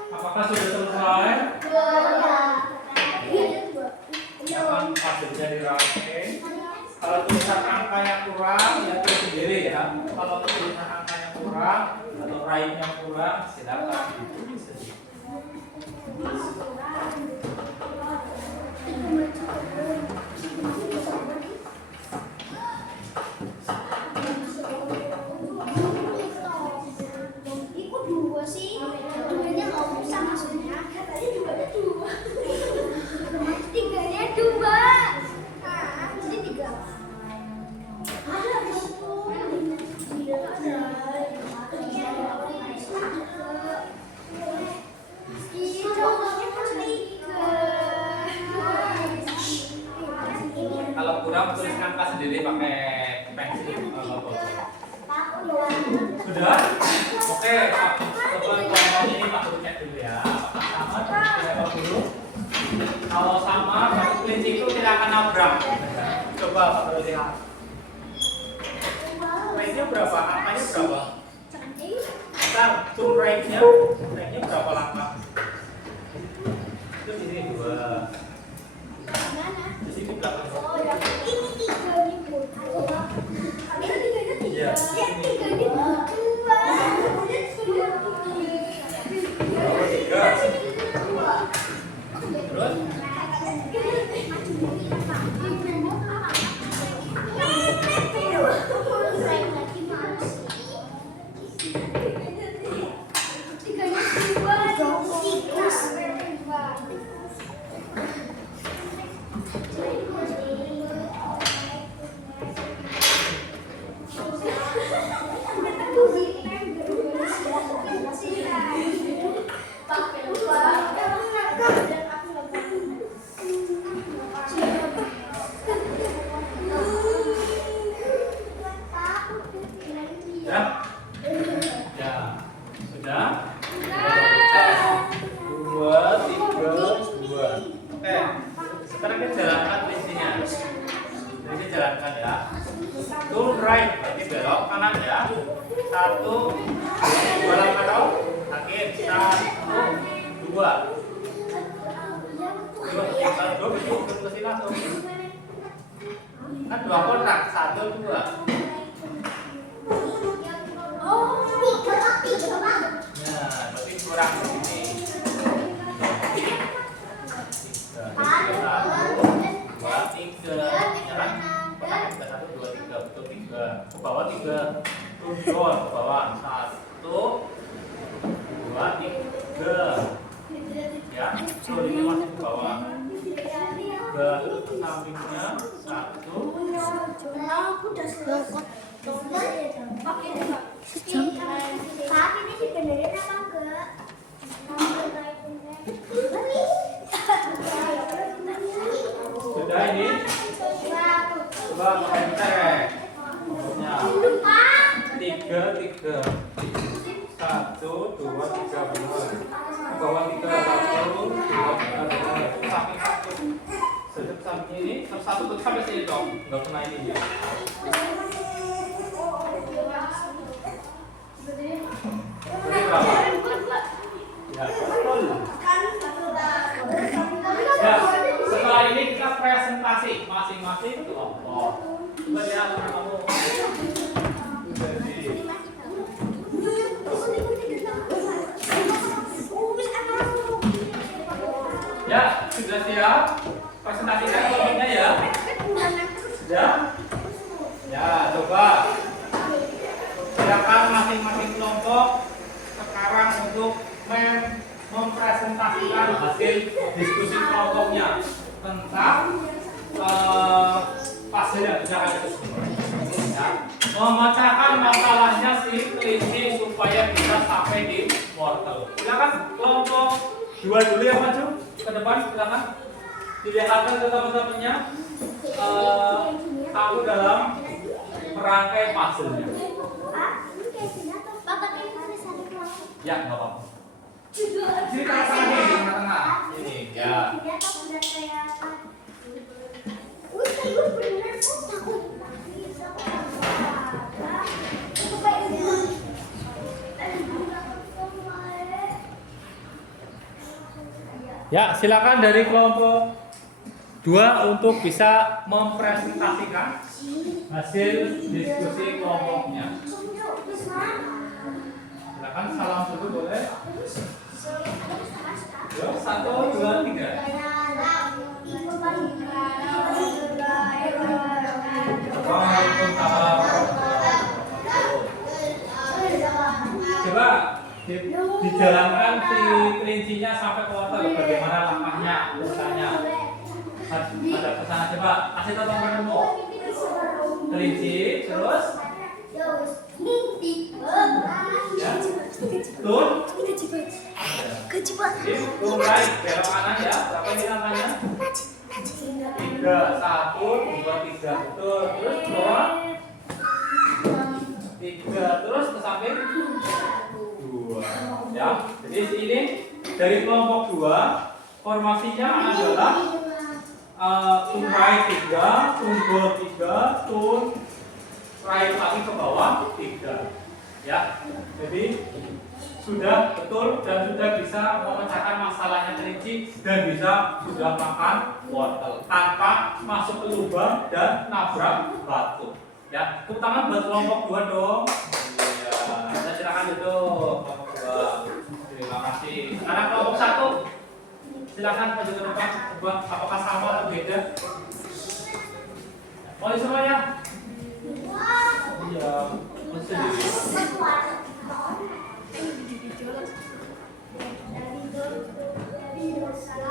Apakah sudah selesai? Akan hasilnya dirangkai. Kalau tulisan angka yang kurang, ya tulis sendiri ya. Kalau tulisan angka yang kurang atau rain yang kurang, silakan ditulis sendiri. Kalau kurang tulis angka sendiri pakai pensil atau pulpen. Sudah? Oke, teman-teman ini Pak Guru cek dulu ya. Apakah sama? Kita Pak Guru. Kalau sama, berarti kelinci itu tidak akan nabrak. Coba Pak Guru lihat. Range-nya berapa? Angkanya berapa? Ntar zoom range-nya berapa langkah? Itu di sini 2. Di sini berapa? Iya. Terus? Ya? Ya. Sudah? 2, 3, 2. Oke. Sekarang kita jalankan listnya. Jadi jalankan ya. turn right, berarti belok kanan ya. 1, 2 langkah dong. Akhir 1, 2. Betul langsung. Kan 2 kotak, 1, 2. Nah, berarti kurang ini. 3 ke bawah 3 turun ke bawah 1 2 3 ya turun ini masih ke bawah 3 terus ke sampingnya 1 Tapi ini dibenerin apa enggak? sudah ini coba pakai tek nomornya 3 3 1 2 3 benar ke bawah 3 1 2 3 benar samping satu sejak samping ini satu tuh sampai sini dong nggak kena ini ya ini berapa ya betul ya setelah ini kita presentasi masing-masing kelompok coba lihat kamu jadi ya sudah siap presentasikan kelompoknya ya ya coba silakan masing-masing kelompok sekarang untuk mempresentasikan hasil diskusi kelompoknya tentang pasal yang sudah ada ya. Memecahkan masalahnya si kelinci supaya bisa sampai di wortel. Silakan kelompok 2 dulu yang maju ke depan, silakan dilihatkan ke teman-temannya aku dalam merangkai puzzle-nya. Ya, nggak apa-apa. Sini tengah-tengah nih, tengah-tengah. Ini, ya. Ya, silakan dari kelompok 2 untuk bisa mempresentasikan hasil diskusi kelompoknya. Silakan salam dulu boleh. Yuk, 1, 2, 3. Coba dijalankan si kelincinya sampai ke wortel. Bagaimana langkahnya, urusannya? Ada pesan coba kasih tahu teman-temanmu. Kelinci terus ya. Turun. Turun right, belok kanan ya. Berapa ini langkahnya? 3, 1, 2, 3. Betul. Terus bawah 3 terus ke samping 2 ya. Jadi ini dari kelompok 2 formasinya adalah turn right 3, turn go 3, turn right lagi ke bawah 3 ya. Jadi sudah betul dan sudah bisa memecahkan masalahnya kelinci dan bisa sudah makan wortel tanpa masuk ke lubang dan nabrak batu ya. Tepuk tangan buat kelompok 2 dong ya. Kita silakan duduk kelompok 2. Terima kasih. Sekarang kelompok 1 silakan maju ke depan. Coba apakah sama atau beda? Boleh semuanya? Iya.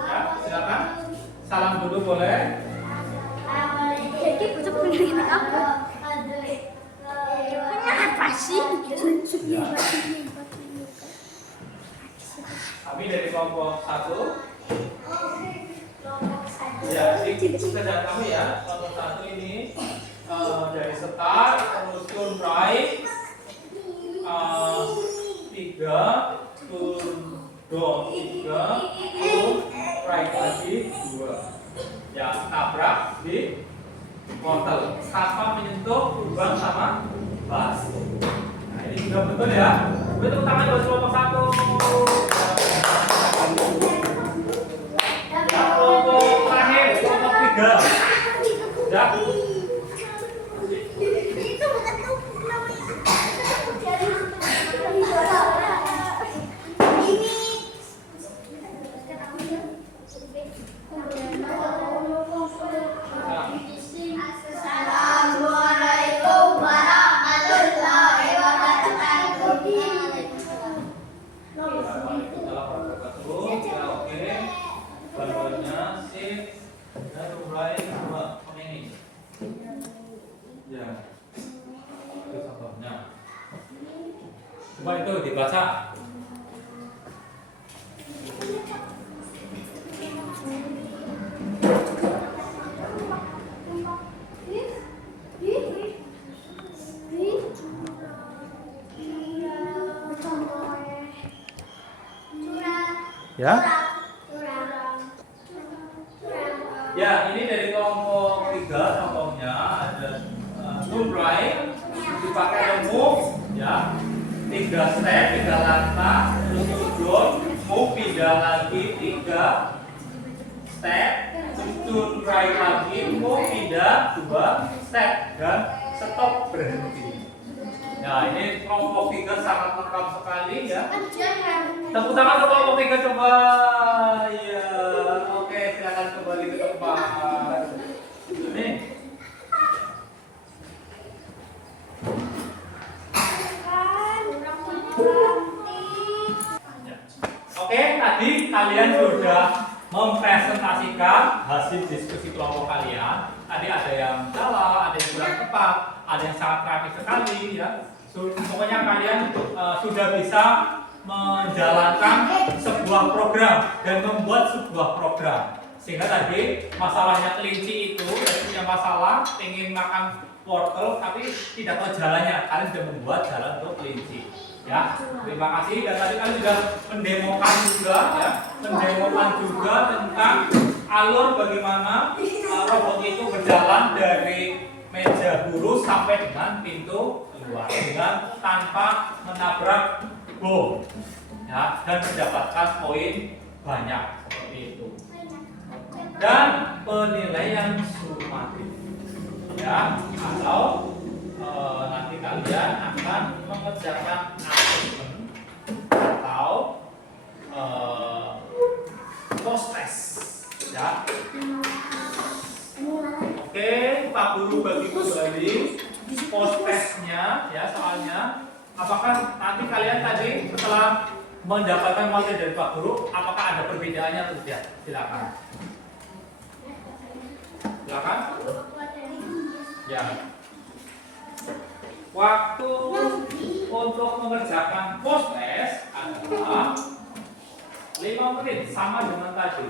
Ya, silakan. Salam dulu boleh. Jadi butuh pengen apa? Apa sih? Kami dari kelompok 1. Ya, ini pekerjaan kami ya. Kelompok 1 ini dari start terus turn right 3, turn down 3, turn right lagi 2. Ya, nabrak di wortel tanpa menyentuh lubang sama bakso. Nah, ini sudah betul ya. Beri tepuk tangan buat kelompok 1. Ya, kelompok terakhir, kelompok 3. Ya. Assalamualaikum warahmatullahi wabarakatuh. Ya, oke. Balonnya sip. Dan mulai dua ini. Ya. Itu contohnya. Coba itu dibaca. Ya. Ya, ini dari kelompok 3 contohnya ada turn right dipakai move ya. 3 step, 3 langkah, terus turun, move pindah lagi 3 step, terus turn right lagi, move pindah 2 step dan stop berhenti. Nah, ini kelompok 3 sangat lengkap sekali ya. Tepuk tangan untuk kelompok 3 coba. Iya, oke, silakan kembali ke tempat. Nih. Oke, tadi kalian sudah mempresentasikan hasil diskusi kelompok kalian. Tadi ada yang salah, ada yang kurang tepat, ada yang sangat kreatif sekali ya. Pokoknya kalian sudah bisa menjalankan sebuah program dan membuat sebuah program. Sehingga tadi masalahnya kelinci itu, dari punya masalah ingin makan wortel tapi tidak tahu jalannya. Kalian sudah membuat jalan untuk kelinci. Ya, terima kasih. Dan tadi kalian sudah mendemokan juga, ya, mendemokan juga tentang alur bagaimana robot itu berjalan dari meja guru sampai dengan pintu keluar dengan tanpa menabrak bom, ya, dan mendapatkan poin banyak seperti itu. Dan penilaian sumatif, ya, atau nanti kalian akan mengerjakan asesmen atau post test, ya. Oke, Pak Guru bagi kembali post testnya, ya, soalnya. Apakah nanti kalian tadi setelah mendapatkan materi dari Pak Guru, apakah ada perbedaannya atau tidak? Silakan. Silakan. Ya. Waktu untuk mengerjakan post test adalah 5 menit sama dengan tadi.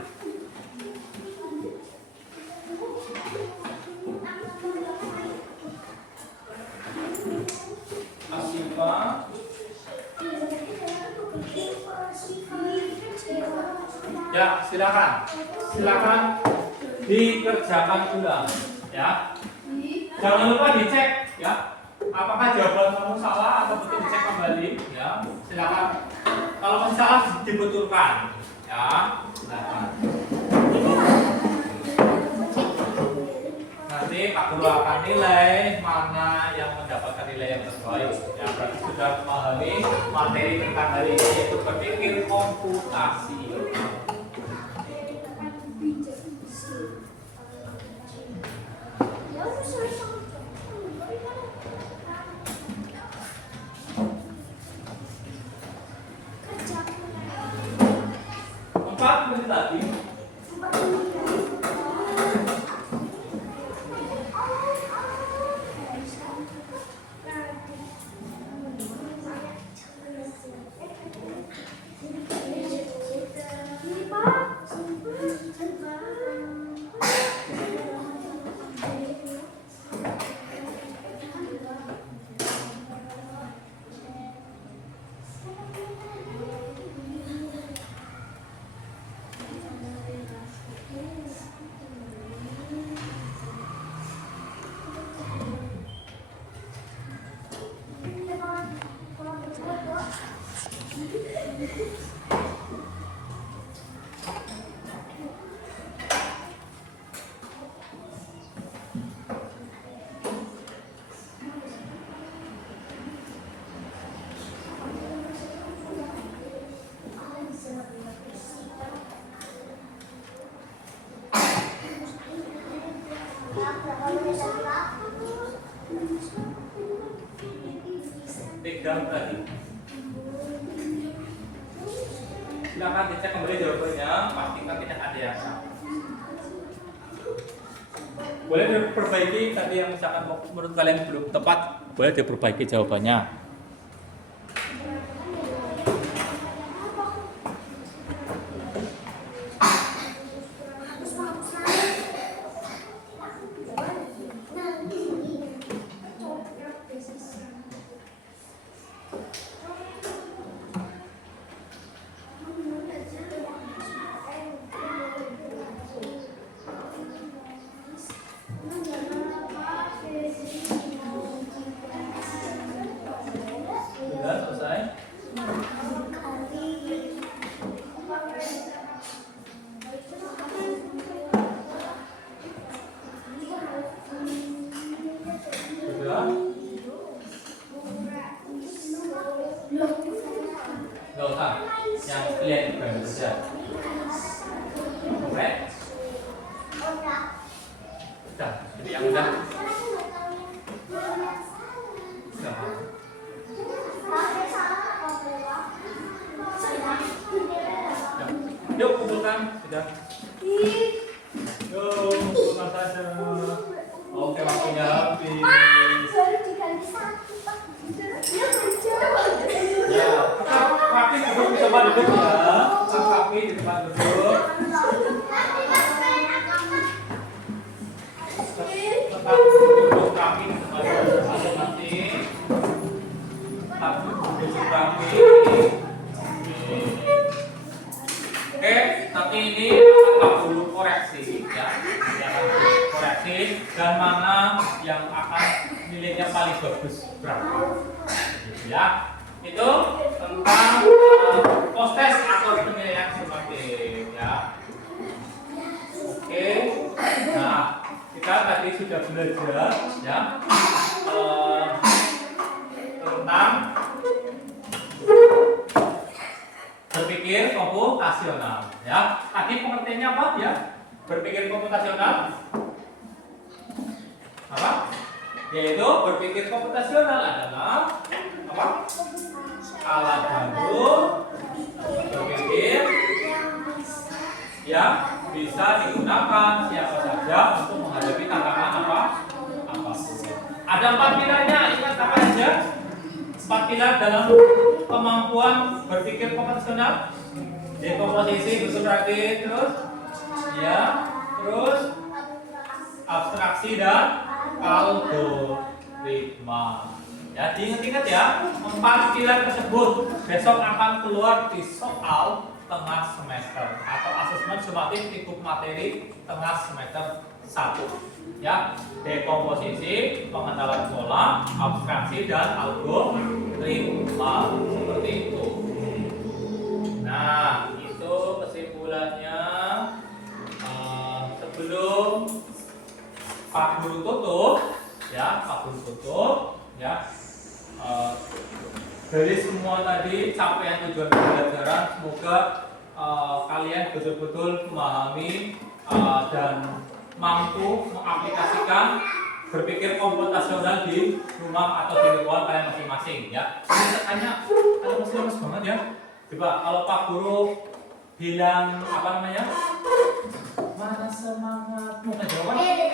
Asifa. Ya, silakan. Silakan dikerjakan ulang, ya. Jangan lupa dicek, ya. Apakah jawaban kamu salah atau betul, dicek kembali, ya. Silakan. Kalau masih salah dibetulkan, ya. Silakan. Nanti Pak Guru akan nilai mana yang mendapatkan nilai yang terbaik. Ya, berarti sudah memahami materi tentang hari ini, yaitu berpikir komputasi. Lagi. Tiga tadi. Silakan dicek kembali jawabannya, pastikan tidak ada yang salah. Boleh diperbaiki tadi yang misalkan menurut kalian belum tepat, boleh diperbaiki jawabannya. Sudah selesai? Sudah? Gak usah, yang lihat baru saja. Oke? Sudah, jadi yang udah. Sudah. Yuk kumpulkan, sudah. Yuk kumpulkan saja. Oke, waktunya habis. Ya, tetap kaki duduk di tempat duduk ya. Tetap kaki di tempat duduk. Tetap duduk kaki di tempat duduk masing-masing. Tetap duduk kaki. Oke, tapi ini akan dulu koreksi ya. Ini akan koreksi dan mana yang akan nilainya paling bagus berapa. Ya, itu tentang postes atau penilaian sumatif ya. Oke, nah kita tadi sudah belajar ya tentang berpikir komputasional ya. Tadi pengertiannya apa ya? Berpikir komputasional apa? Yaitu berpikir komputasional adalah apa? Alat bantu berpikir yang bisa digunakan siapa saja untuk menghadapi tantangan apapun. Ada 4 pilarnya, ingat apa saja? 4 pilar dalam kemampuan berpikir komputasional. Dekomposisi, bersubrati, terus ya, terus abstraksi dan algoritma. Ya, diingat-ingat ya, 4 pilar tersebut besok akan keluar di soal tengah semester atau asesmen sumatif lingkup materi tengah semester 1. Ya, dekomposisi, pengenalan pola, abstraksi dan algoritma seperti itu. Nah, itu kesimpulannya. Sebelum Pak Guru tutup, ya, Pak Guru tutup, ya. Dari semua tadi capaian tujuan pembelajaran, semoga kalian betul-betul memahami dan mampu mengaplikasikan berpikir komputasional di rumah atau di lingkungan kalian masing-masing. Ya, ini tanya, kalian masih lemes banget ya. Coba kalau Pak Guru bilang apa namanya? Mana semangatmu? Jawab. Iya,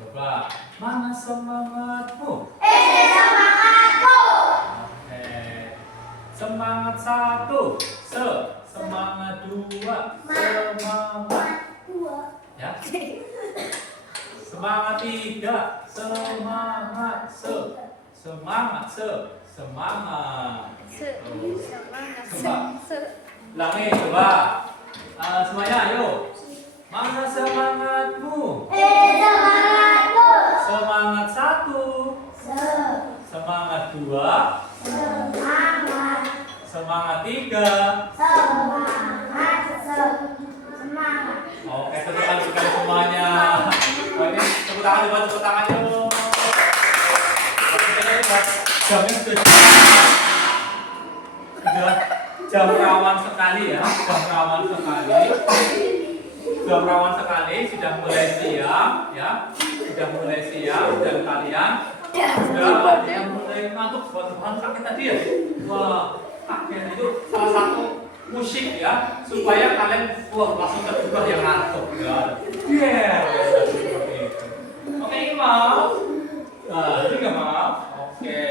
coba. Mana semangatmu? Semangatku. Oke. Semangat 1, semangat 2, semangat ya. Semangat 3, semangat semangat coba. Ulangi coba. Semuanya ayo. Mana semangatmu? Semangatku. Semangat 1, semangat 2, Semangat ketiga. Semangat. Oke, tepuk tangan sekali semuanya. Oke, tepuk tangan coba, tepuk tangan dong. Oke, jamnya sudah jam rawan sekali ya, jam rawan sekali. Jam rawan sekali, sudah mulai siang ya, sudah mulai siang dan kalian sudah ada yang mulai ngantuk buat sakit tadi ya. Wah, kakek itu salah satu musik ya, supaya kalian langsung terjebak yang ngantuk ya. Oke, ini mau. Ini nggak mau. Oke.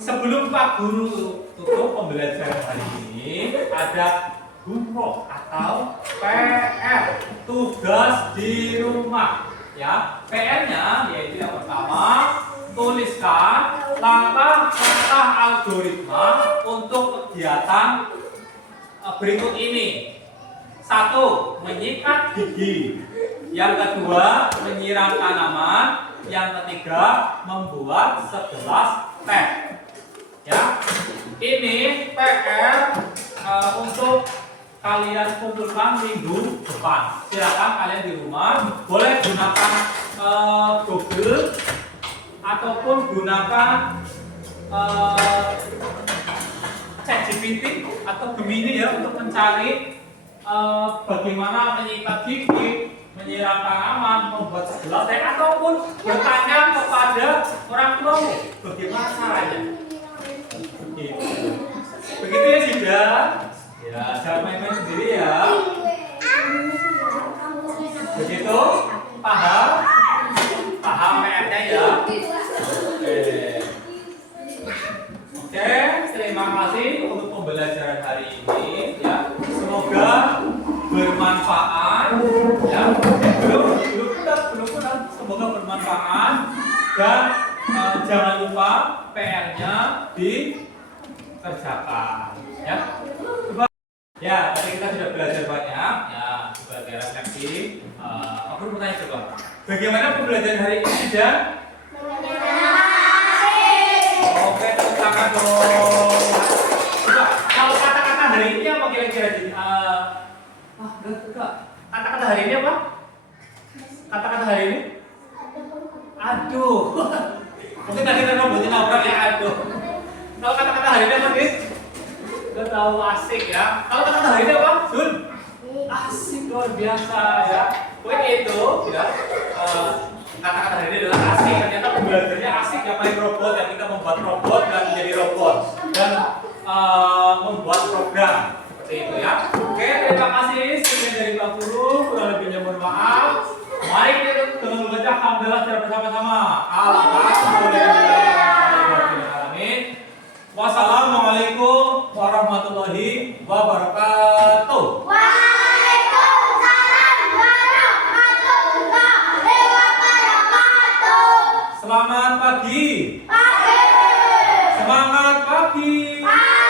Sebelum Pak Guru tutup pembelajaran hari ini, ada homework atau PR, tugas di rumah. Ya, PR-nya yaitu yang pertama, tuliskan langkah-langkah algoritma untuk kegiatan berikut ini. 1. Menyikat gigi. Yang kedua, menyiram tanaman. Yang ketiga, membuat segelas teh. Ya, ini PR untuk kalian kumpulkan minggu depan. Silakan kalian di rumah boleh gunakan Google ataupun gunakan ChatGPT atau Gemini ya untuk mencari bagaimana menyikat gigi, menyiram tanaman, membuat segelas teh, ataupun bertanya kepada orang tuamu bagaimana caranya. Begitu ya sudah. Ya, jangan main-main sendiri ya. Begitu? Paham? Paham PR-nya ya? Oke, terima kasih untuk pembelajaran hari ini ya. Semoga bermanfaat ya. Belum pulang. Semoga bermanfaat dan jangan lupa PR-nya dikerjakan ya. Coba ya, tadi kita sudah belajar banyak ya, sebagai refleksi. Aku mau tanya coba, bagaimana pembelajaran hari ini sudah? Oke, tepuk tangan dong. Coba, kalau kata-kata hari ini apa kira-kira? Enggak. Kata-kata hari ini apa? Kata-kata hari ini? Aduh. Mungkin tadi kan buatin nabrak ya, aduh. Kalau kata-kata hari ini apa, Dit? Udah tahu, asik ya. Kalau kata-kata hari ini apa, Sun? Asik, luar biasa ya. Pokoknya itu ya. Kata-kata hari ini adalah asik. Ternyata pembelajarannya asik ya, main robot yang kita membuat robot dan menjadi robot dan membuat program seperti itu ya. Oke, terima kasih. Sekian dari Pak Guru. Kurang lebihnya mohon maaf. Mari kita membaca alhamdulillah secara bersama-sama. Alhamdulillah. Wassalamualaikum warahmatullahi wabarakatuh. Waalaikumsalam warahmatullahi wabarakatuh. Selamat pagi. Pagi. Semangat pagi. Pagi.